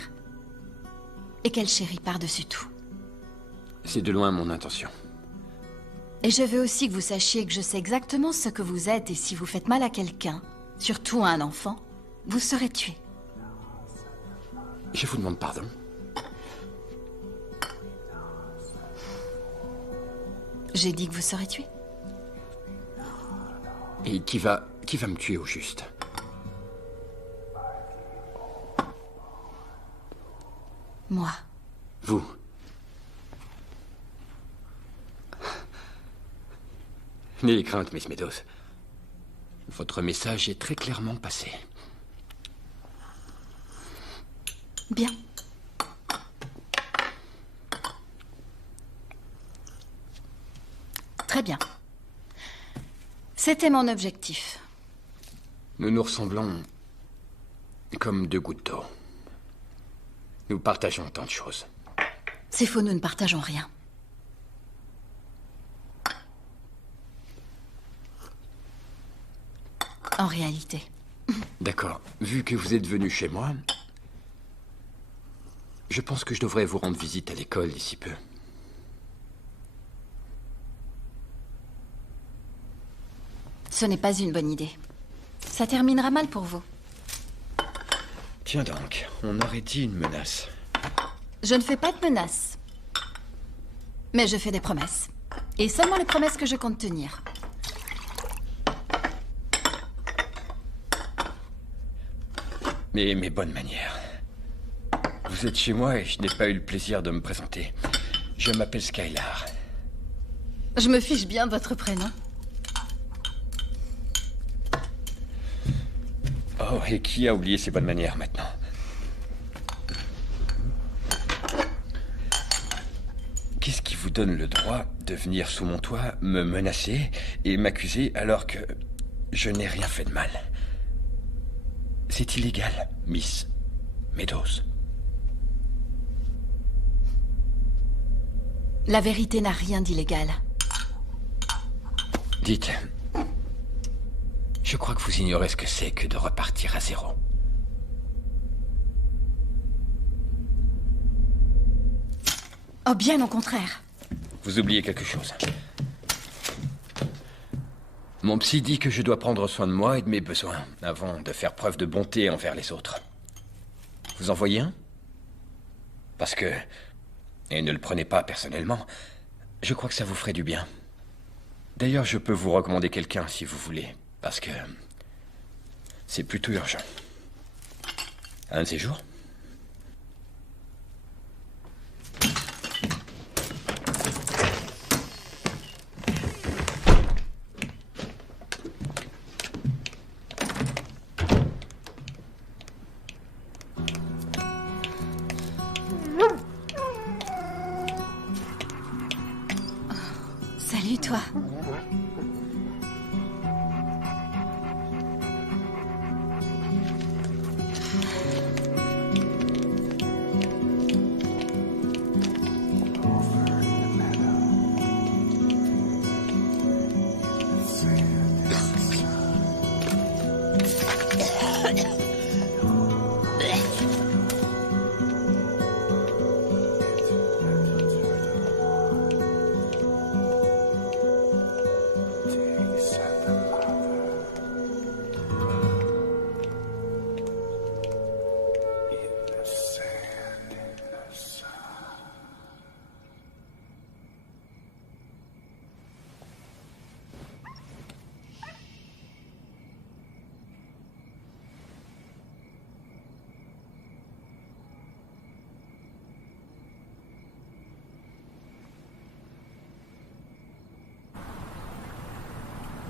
et qu'elle chérit par-dessus tout. C'est de loin mon intention. Et je veux aussi que vous sachiez que je sais exactement ce que vous êtes et si vous faites mal à quelqu'un, surtout à un enfant, vous serez tué. Je vous demande pardon. J'ai dit que vous serez tué. Et qui va me tuer au juste? Moi. Vous. N'ayez crainte, Miss Meadows. Votre message est très clairement passé. Bien. Très bien. C'était mon objectif. Nous nous ressemblons comme deux gouttes d'eau. Nous partageons tant de choses. C'est faux, nous ne partageons rien. En réalité. D'accord. Vu que vous êtes venu chez moi, je pense que je devrais vous rendre visite à l'école d'ici peu. Ce n'est pas une bonne idée. Ça terminera mal pour vous. Tiens donc, on aurait dit une menace. Je ne fais pas de menaces. Mais je fais des promesses. Et seulement les promesses que je compte tenir. Mais mes bonnes manières. Vous êtes chez moi et je n'ai pas eu le plaisir de me présenter. Je m'appelle Skylar. Je me fiche bien de votre prénom. Oh, et qui a oublié ses bonnes manières maintenant? Qu'est-ce qui vous donne le droit de venir sous mon toit, me menacer et m'accuser alors que je n'ai rien fait de mal? C'est illégal, Miss Meadows. La vérité n'a rien d'illégal. Dites, je crois que vous ignorez ce que c'est que de repartir à zéro. Oh, bien au contraire. Vous oubliez quelque chose. Mon psy dit que je dois prendre soin de moi et de mes besoins avant de faire preuve de bonté envers les autres. Vous en voyez un? Parce que, et ne le prenez pas personnellement, je crois que ça vous ferait du bien. D'ailleurs, je peux vous recommander quelqu'un si vous voulez, parce que c'est plutôt urgent. Un de ces jours? toi.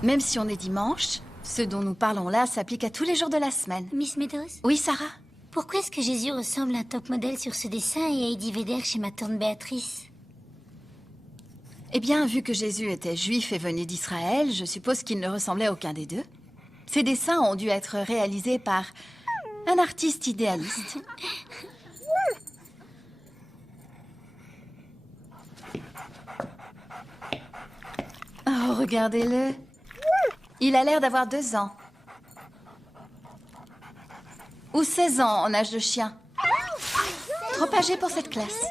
Même si on est dimanche, ce dont nous parlons là s'applique à tous les jours de la semaine. Miss Meadows? Oui, Sarah? Pourquoi est-ce que Jésus ressemble à un top modèle sur ce dessin et à Heidi Vedder chez ma tante Béatrice? Eh bien, vu que Jésus était juif et venu d'Israël, je suppose qu'il ne ressemblait à aucun des deux. Ces dessins ont dû être réalisés par un artiste idéaliste. Oh, regardez-le. Il a l'air d'avoir 2 ans. Ou 16 ans en âge de chien. Trop âgé pour cette classe.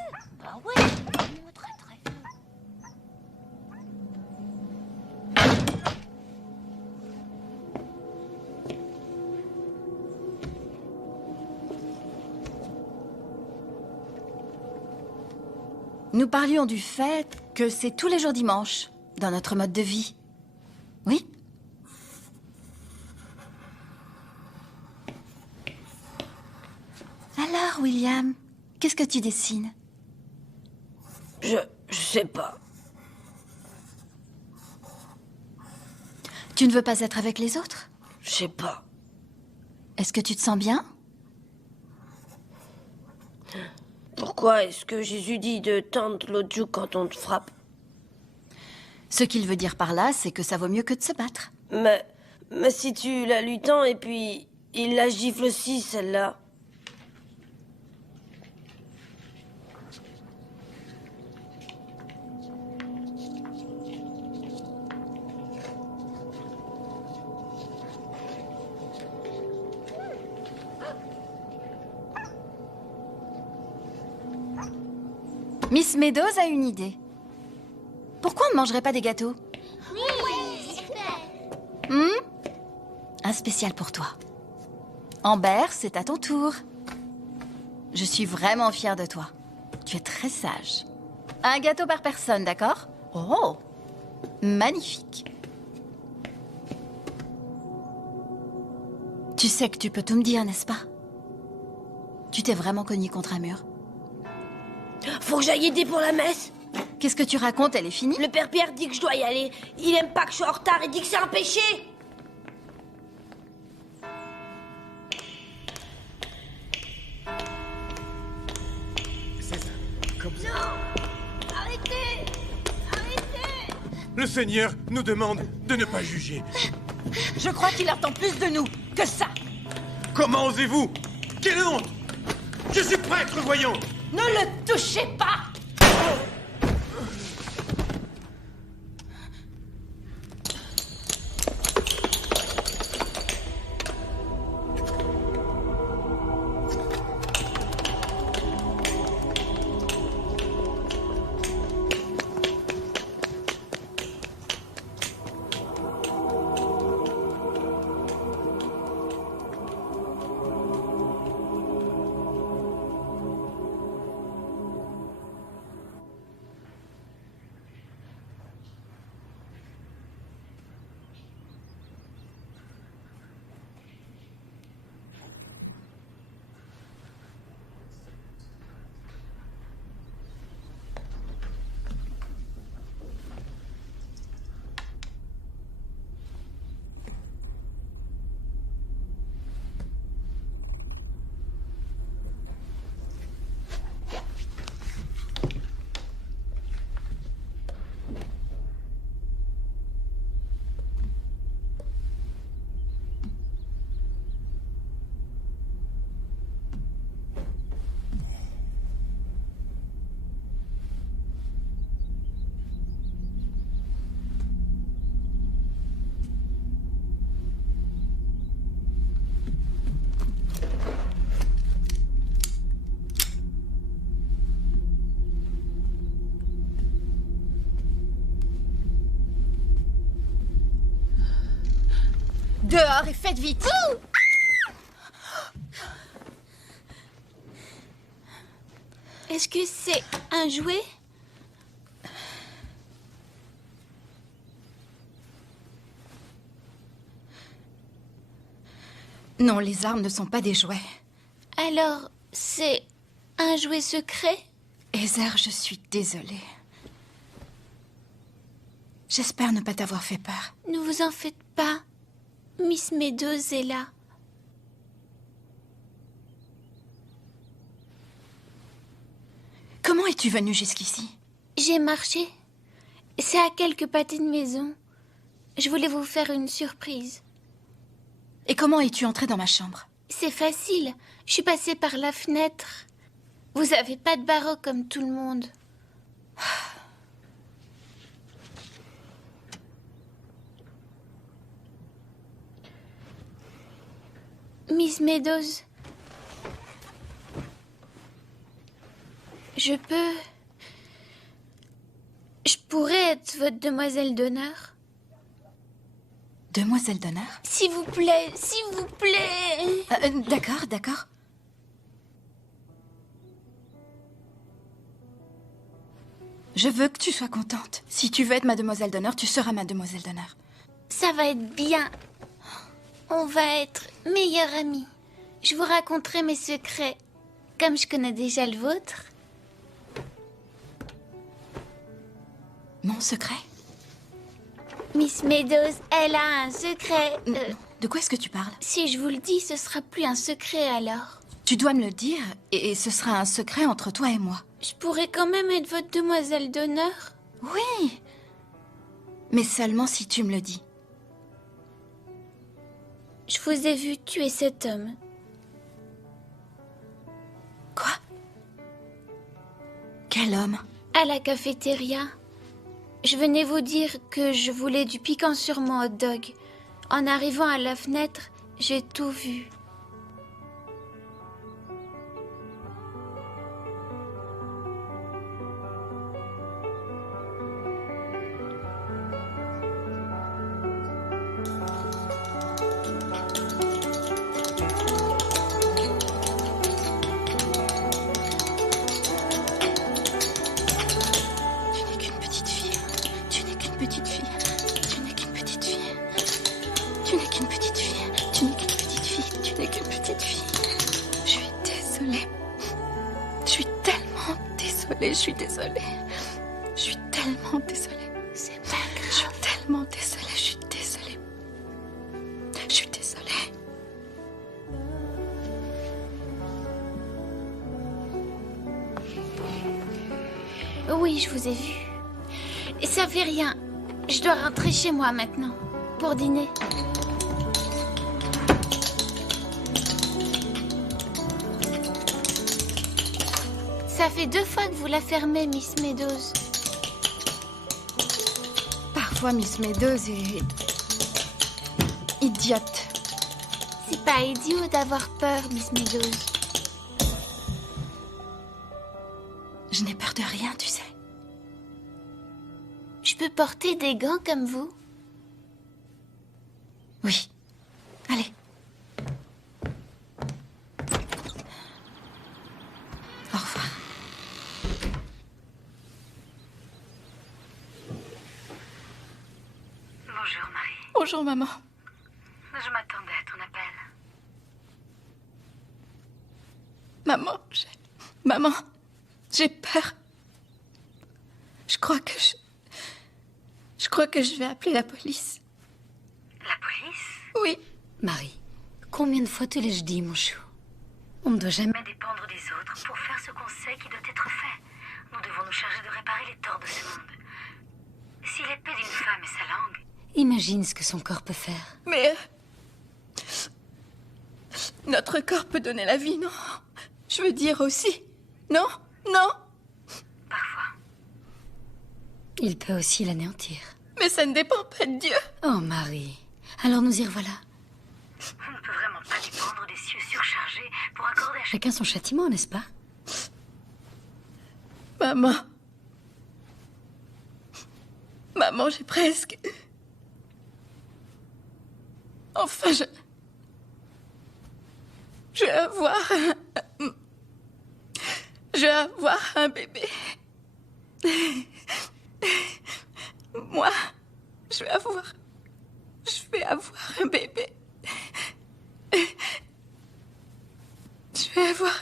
Nous parlions du fait que c'est tous les jours dimanche dans notre mode de vie. Oui? Alors, William, qu'est-ce que tu dessines? Je sais pas. Tu ne veux pas être avec les autres? Je sais pas. Est-ce que tu te sens bien? Pourquoi est-ce que Jésus dit de tendre l'autre joue quand on te frappe? Ce qu'il veut dire par là, c'est que ça vaut mieux que de se battre. Mais si tu la lui tends et puis il la gifle aussi, celle-là. Miss Meadows a une idée. Pourquoi on ne mangerait pas des gâteaux? Un spécial pour toi. Amber, c'est à ton tour. Je suis vraiment fière de toi. Tu es très sage. Un gâteau par personne, d'accord? Oh, magnifique. Tu sais que tu peux tout me dire, n'est-ce pas? Tu t'es vraiment cogné contre un mur. Faut que j'aille aider pour la messe. Qu'est-ce que tu racontes? Elle est finie? Le père Pierre dit que je dois y aller. Il aime pas que je sois en retard. Il dit que c'est un péché. C'est ça. Comme ça. Non! Arrêtez! Arrêtez! Le Seigneur nous demande de ne pas juger. Je crois qu'il attend plus de nous que ça. Comment osez-vous? Quelle honte! Je suis prêtre, voyons! Ne le touchez pas! Dehors et faites vite. Est-ce que c'est un jouet? Non, les armes ne sont pas des jouets. Alors, c'est un jouet secret? Heather, je suis désolée. J'espère ne pas t'avoir fait peur. Ne vous en faites pas. Miss Meadows est là. Comment es-tu venue jusqu'ici? J'ai marché. C'est à quelques pâtés de maison. Je voulais vous faire une surprise. Et comment es-tu entrée dans ma chambre? C'est facile. Je suis passée par la fenêtre. Vous avez pas de barreaux comme tout le monde. Miss Meadows, je pourrais être votre demoiselle d'honneur? Demoiselle d'honneur? S'il vous plaît, s'il vous plaît. D'accord, d'accord. Je veux que tu sois contente. Si tu veux être ma demoiselle d'honneur, tu seras ma demoiselle d'honneur. Ça va être bien. On va être meilleures amies. Je vous raconterai mes secrets, comme je connais déjà le vôtre. Mon secret? Miss Meadows, elle a un secret. De quoi est-ce que tu parles? Si je vous le dis, ce sera plus un secret alors. Tu dois me le dire, et ce sera un secret entre toi et moi. Je pourrais quand même être votre demoiselle d'honneur? Oui. Mais seulement si tu me le dis. Je vous ai vu tuer cet homme. Quoi? Quel homme? À la cafétéria. Je venais vous dire que je voulais du piquant sur mon hot dog. En arrivant à la fenêtre, j'ai tout vu. Je suis désolée. Je suis tellement désolée. C'est pas grave. Je suis tellement désolée. Je suis désolée. Je suis désolée. Oui, je vous ai vu. Et ça fait rien. Je dois rentrer chez moi maintenant. Pour dîner. Ça fait 2 fois que vous la fermez, Miss Meadows. Parfois, Miss Meadows est... idiote. C'est pas idiot d'avoir peur, Miss Meadows. Je n'ai peur de rien, tu sais. Je peux porter des gants comme vous? Oui. Allez. Au revoir. Bonjour, Marie. Bonjour, maman. Je m'attendais à ton appel. Maman, j'ai peur. Je crois que je vais appeler la police. La police? Oui. Marie, combien de fois te l'ai-je dit, mon chou? On ne doit jamais... Mais dépendre des autres pour faire ce qu'on sait qui doit être fait. Nous devons nous charger de réparer les torts de ce monde. Si l'épée d'une femme est sa langue... Imagine ce que son corps peut faire. Mais... notre corps peut donner la vie, non? Je veux dire aussi. Non? Non? Parfois. Il peut aussi l'anéantir. Mais ça ne dépend pas de Dieu. Oh, Marie. Alors nous y revoilà. On ne peut vraiment pas dépendre des cieux surchargés pour accorder à Chacun son châtiment, n'est-ce pas? Maman, j'ai presque... Enfin, je vais avoir un bébé. Moi, je vais avoir un bébé. Je vais avoir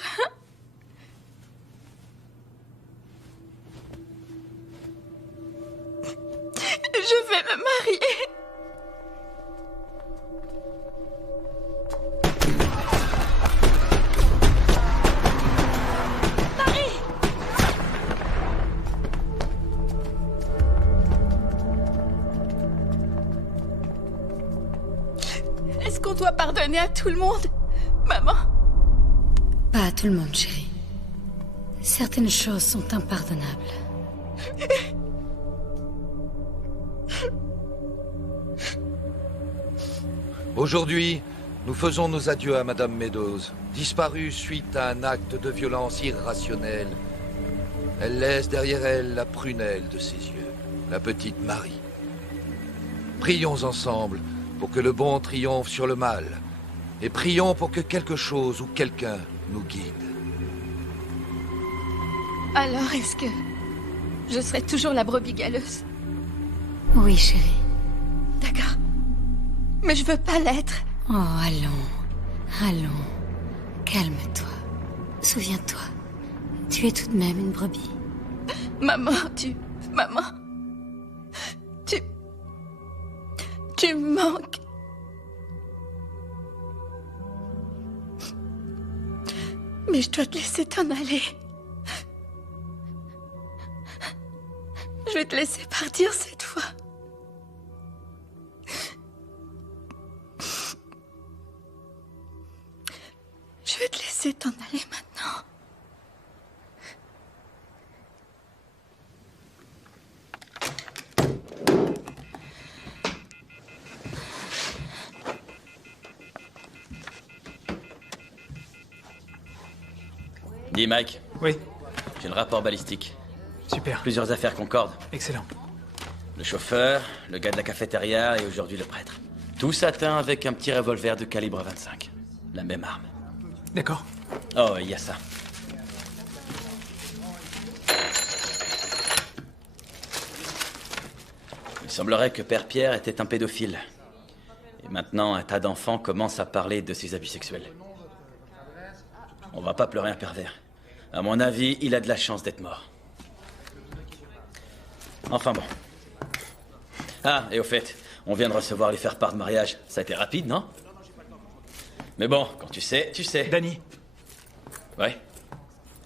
Je vais me marier. Est-ce qu'on doit pardonner à tout le monde, maman? Pas à tout le monde, chérie. Certaines choses sont impardonnables. Aujourd'hui, nous faisons nos adieux à Madame Meadows, disparue suite à un acte de violence irrationnelle. Elle laisse derrière elle la prunelle de ses yeux, la petite Marie. Prions ensemble pour que le bon triomphe sur le mal, et prions pour que quelque chose ou quelqu'un nous guide. Alors, est-ce que je serai toujours la brebis galeuse? Oui, chérie. D'accord. Mais je veux pas l'être. Oh, allons. Calme-toi. Souviens-toi, tu es tout de même une brebis. Maman, tu me manques. Mais je dois te laisser t'en aller. Je vais te laisser partir cette fois. Je vais te laisser t'en aller maintenant. Dis, Mike. Oui. J'ai le rapport balistique. Super. Plusieurs affaires concordent. Excellent. Le chauffeur, le gars de la cafétéria et aujourd'hui le prêtre. Tous atteints avec un petit revolver de calibre 25. La même arme. D'accord. Oh, il y a ça. Il semblerait que Père Pierre était un pédophile. Et maintenant, un tas d'enfants commencent à parler de ses abus sexuels. On va pas pleurer un pervers. À mon avis, il a de la chance d'être mort. Enfin bon. Ah, et au fait, on vient de recevoir les faire-part de mariage. Ça a été rapide, non? Mais bon, quand tu sais, tu sais. Danny. Ouais?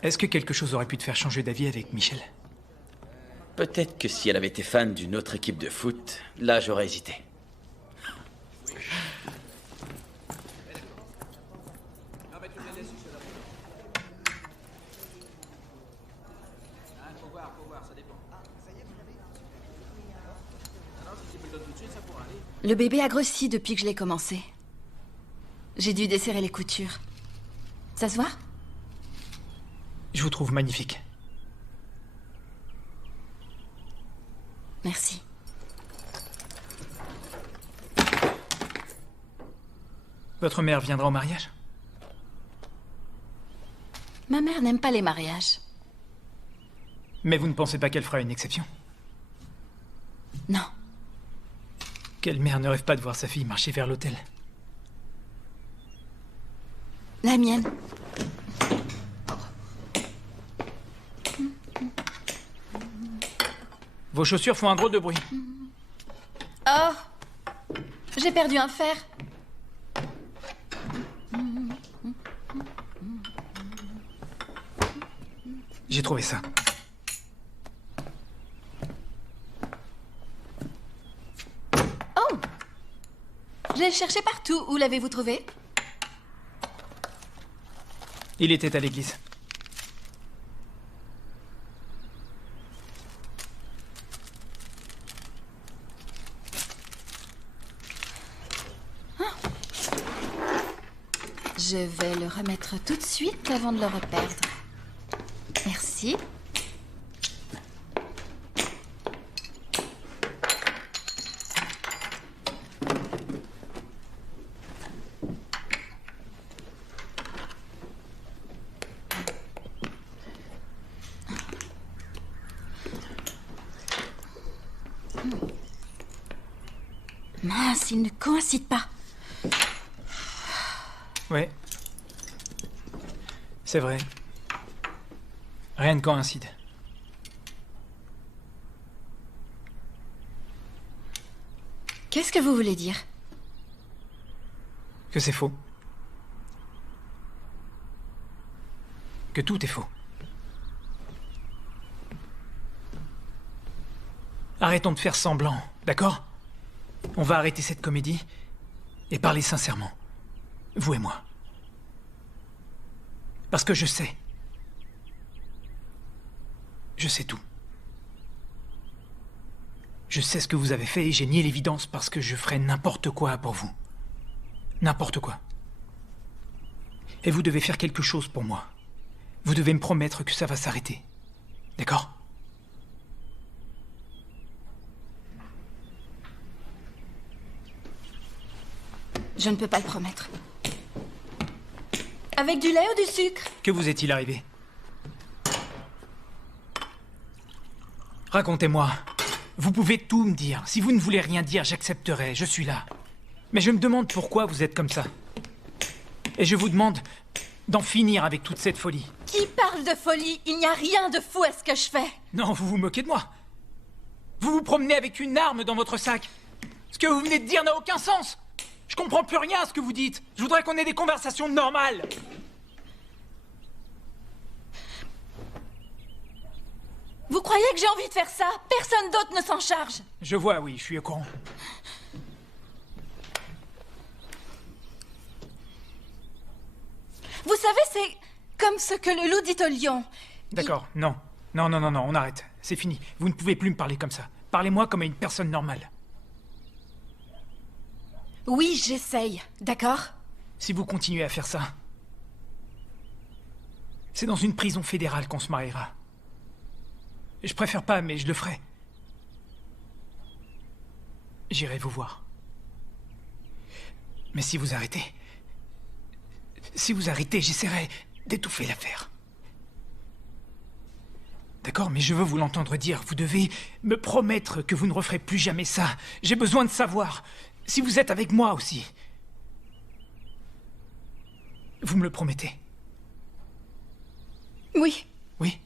Est-ce que quelque chose aurait pu te faire changer d'avis avec Michel? Peut-être que si elle avait été fan d'une autre équipe de foot, là j'aurais hésité. Le bébé a grossi depuis que je l'ai commencé. J'ai dû desserrer les coutures. Ça se voit? Je vous trouve magnifique. Merci. Votre mère viendra au mariage? Ma mère n'aime pas les mariages. Mais vous ne pensez pas qu'elle fera une exception? Non. Quelle mère ne rêve pas de voir sa fille marcher vers l'hôtel? La mienne. Vos chaussures font un drôle de bruit. Oh! J'ai perdu un fer. J'ai trouvé ça. Oh! Je l'ai cherché partout. Où l'avez-vous trouvé? Il était à l'église. Je vais le remettre tout de suite avant de le reperdre. Merci. Mince, ils ne coïncident pas. Ouais. C'est vrai. Rien ne coïncide. Qu'est-ce que vous voulez dire? Que c'est faux. Que tout est faux. Arrêtons de faire semblant, d'accord? On va arrêter cette comédie et parler sincèrement. Vous et moi. Parce que je sais. Je sais tout. Je sais ce que vous avez fait et j'ai nié l'évidence parce que je ferais n'importe quoi pour vous. N'importe quoi. Et vous devez faire quelque chose pour moi. Vous devez me promettre que ça va s'arrêter. D'accord? Je ne peux pas le promettre. Avec du lait ou du sucre? Que vous est-il arrivé? Racontez-moi. Vous pouvez tout me dire. Si vous ne voulez rien dire, j'accepterai. Je suis là. Mais je me demande pourquoi vous êtes comme ça. Et je vous demande d'en finir avec toute cette folie. Qui parle de folie? Il n'y a rien de fou à ce que je fais. Non, vous vous moquez de moi. Vous vous promenez avec une arme dans votre sac. Ce que vous venez de dire n'a aucun sens. Je comprends plus rien à ce que vous dites. Je voudrais qu'on ait des conversations normales. Vous croyez que j'ai envie de faire ça? Personne d'autre ne s'en charge. Je vois, oui, je suis au courant. Vous savez, c'est comme ce que le loup dit au lion. D'accord, non. Non, on arrête. C'est fini. Vous ne pouvez plus me parler comme ça. Parlez-moi comme à une personne normale. Oui, j'essaye, d'accord? Si vous continuez à faire ça, c'est dans une prison fédérale qu'on se mariera. Je préfère pas, mais je le ferai. J'irai vous voir. Mais si vous arrêtez... Si vous arrêtez, j'essaierai d'étouffer l'affaire. D'accord, mais je veux vous l'entendre dire. Vous devez me promettre que vous ne referez plus jamais ça. J'ai besoin de savoir si vous êtes avec moi aussi. Vous me le promettez? Oui. Oui?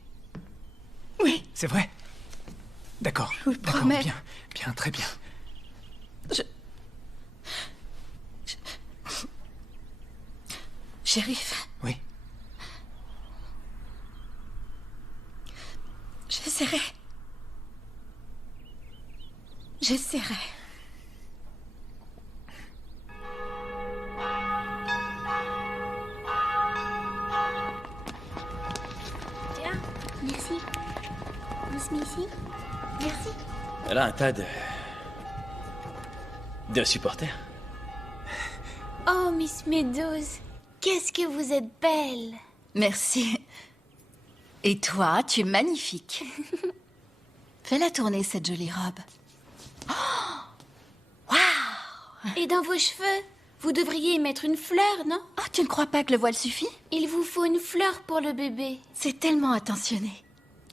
Oui. C'est vrai? D'accord. Je vous le D'accord, promets. bien, très bien. Shérif. Oui. J'essaierai. J'essaierai. Tiens, merci. Miss Missy, merci. Elle a un tas de supporters. Oh, Miss Meadows, qu'est-ce que vous êtes belle. Merci. Et toi, tu es magnifique. Fais-la tourner, cette jolie robe. Et dans vos cheveux, vous devriez y mettre une fleur, non? Oh, tu ne crois pas que le voile suffit? Il vous faut une fleur pour le bébé. C'est tellement attentionné.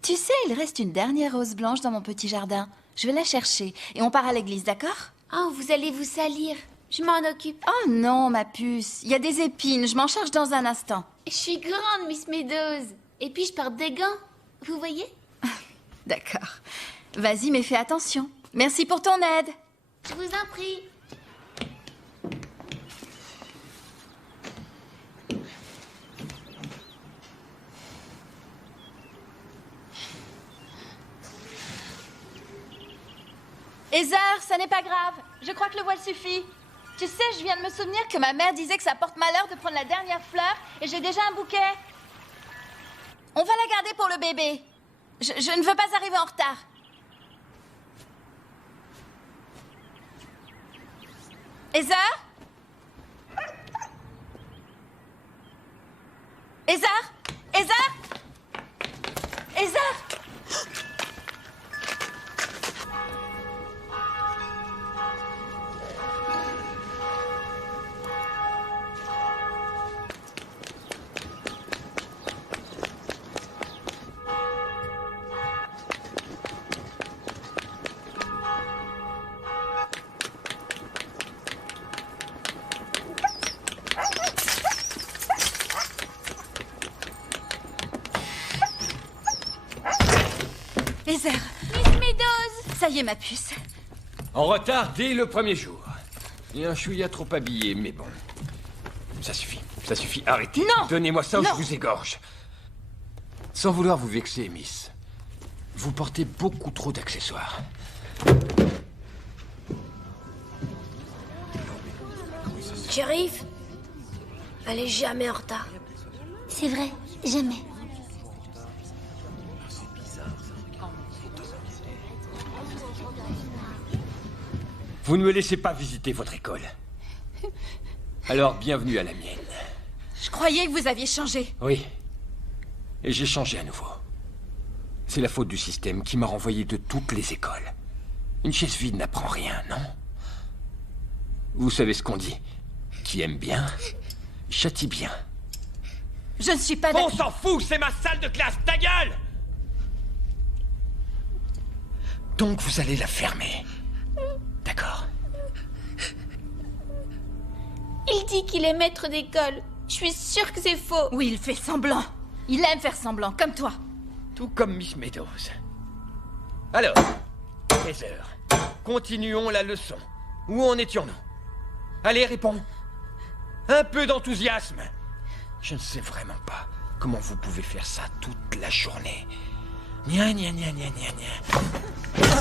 Tu sais, il reste une dernière rose blanche dans mon petit jardin. Je vais la chercher et on part à l'église, d'accord? Oh, vous allez vous salir. Je m'en occupe. Oh non, ma puce. Il y a des épines. Je m'en charge dans un instant. Je suis grande, Miss Meadows. Et puis je porte des gants. Vous voyez? D'accord. Vas-y, mais fais attention. Merci pour ton aide. Je vous en prie. Heather, ça n'est pas grave. Je crois que le voile suffit. Tu sais, je viens de me souvenir que ma mère disait que ça porte malheur de prendre la dernière fleur et j'ai déjà un bouquet. On va la garder pour le bébé. Je ne veux pas arriver en retard. Heather? Heather? Heather? Heather? Heather. Miss Meadows. Ça y est, ma puce. En retard dès le premier jour. Et un chouïa trop habillé, mais bon. Ça suffit, arrêtez. Non. Donnez-moi ça ou Non. je vous égorge. Sans vouloir vous vexer, Miss. Vous portez beaucoup trop d'accessoires. Shérif, elle est jamais en retard. C'est vrai, jamais. Vous ne me laissez pas visiter votre école. Alors, bienvenue à la mienne. Je croyais que vous aviez changé. Oui. Et j'ai changé à nouveau. C'est la faute du système qui m'a renvoyé de toutes les écoles. Une chaise vide n'apprend rien, non? Vous savez ce qu'on dit. Qui aime bien, châtie bien. Je ne suis pas On s'en fout, c'est ma salle de classe, ta gueule! Donc vous allez la fermer. D'accord. Il dit qu'il est maître d'école. Je suis sûre que c'est faux. Oui, il fait semblant. Il aime faire semblant, comme toi. Tout comme Miss Meadows. Alors, Heather, continuons la leçon. Où en étions-nous? Allez, réponds. Un peu d'enthousiasme. Je ne sais vraiment pas comment vous pouvez faire ça toute la journée. Nia, nia, nia, nia, nia, nia.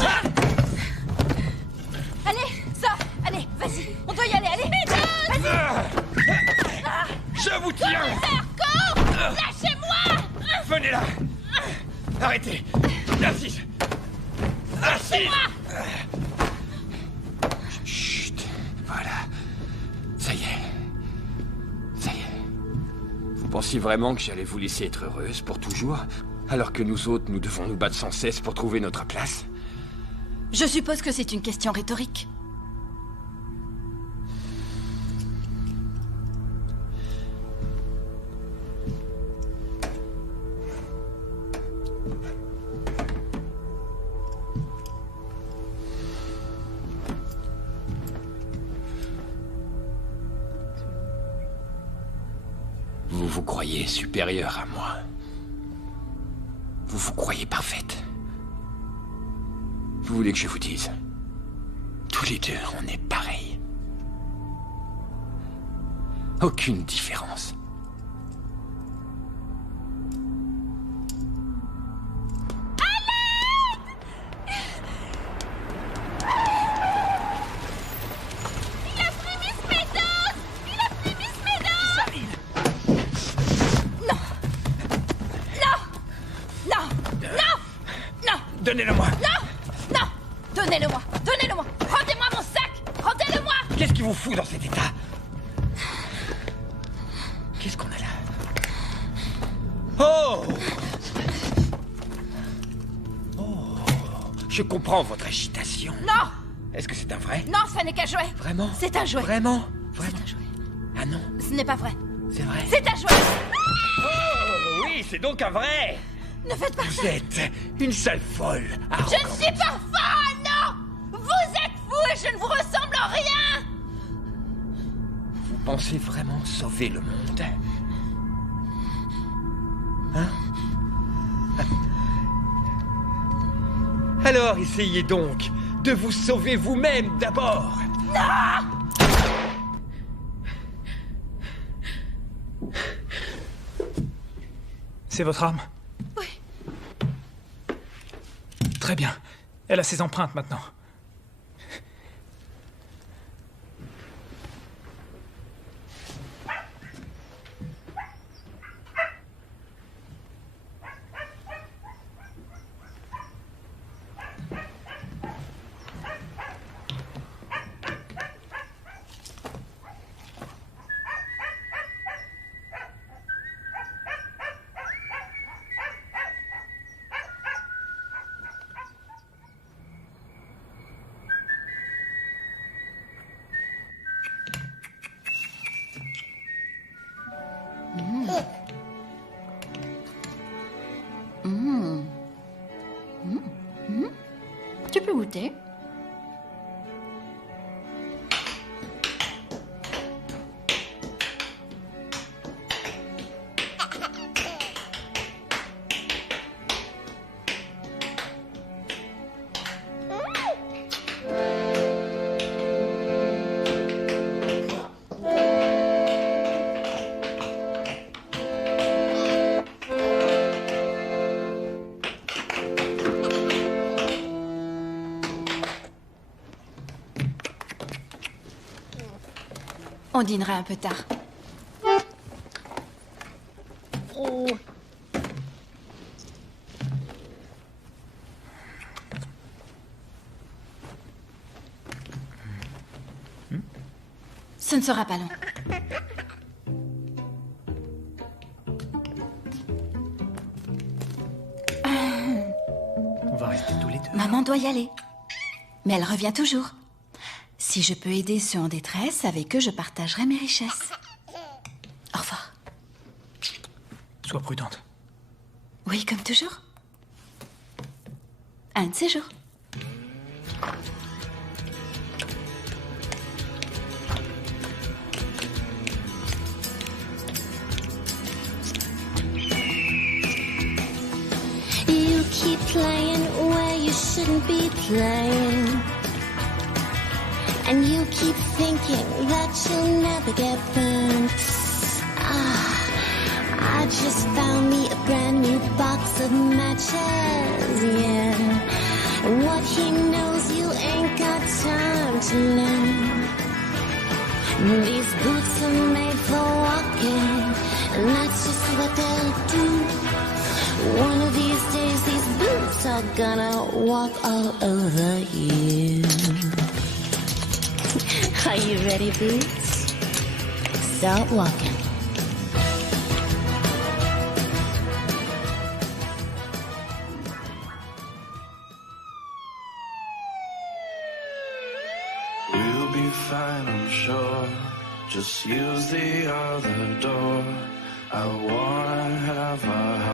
Ah! Allez, ça. Allez, vas-y. On doit y aller, allez. Vas-y. Je vous tiens. Cours! Lâchez-moi! Venez là. Arrêtez. Assise. Assise. Chut. Voilà. Ça y est. Ça y est. Vous pensiez vraiment que j'allais vous laisser être heureuse pour toujours, alors que nous autres, nous devons nous battre sans cesse pour trouver notre place? Je suppose que c'est une question rhétorique. Vous vous croyez supérieure à moi. Vous vous croyez parfaite. Vous voulez que je vous dise? Tous les deux, on est pareils. Aucune différence. Donnez-le-moi. Non! Non! Donnez-le-moi! Donnez-le-moi! Rendez-moi mon sac! Rendez-le-moi! Qu'est-ce qui vous fout dans cet état? Qu'est-ce qu'on a là? Oh! Oh! Je comprends votre agitation. Non! Est-ce que c'est un vrai? Non, ça n'est qu'un jouet! Vraiment? C'est un jouet! Vraiment? C'est un jouet. Ah non? Ce n'est pas vrai. C'est vrai? C'est un jouet! Oh! Oui, c'est donc un vrai! Ne faites pas ça! Vous êtes une sale folle. Je ne suis pas folle, non! Vous êtes fou et je ne vous ressemble en rien! Vous pensez vraiment sauver le monde? Hein? Alors essayez donc de vous sauver vous-même d'abord. Non! C'est votre arme? Oui. Très bien. Elle a ses empreintes maintenant. Tu peux goûter. On dînera un peu tard. Ce ne sera pas long. On va rester tous les deux. Maman doit y aller. Mais elle revient toujours. Si je peux aider ceux en détresse, avec eux, je partagerai mes richesses. Au revoir. Sois prudente. Oui, comme toujours. Un de ces jours. You keep playing where you shouldn't be playing. And you keep thinking that you'll never get burned. I just found me a brand new box of matches, yeah. And what he knows you ain't got time to learn. These boots are made for walking, and that's just what they'll do. One of these days these boots are gonna walk all over you. Are you ready, Boots? Start walking. We'll be fine, I'm sure. Just use the other door. I wanna have a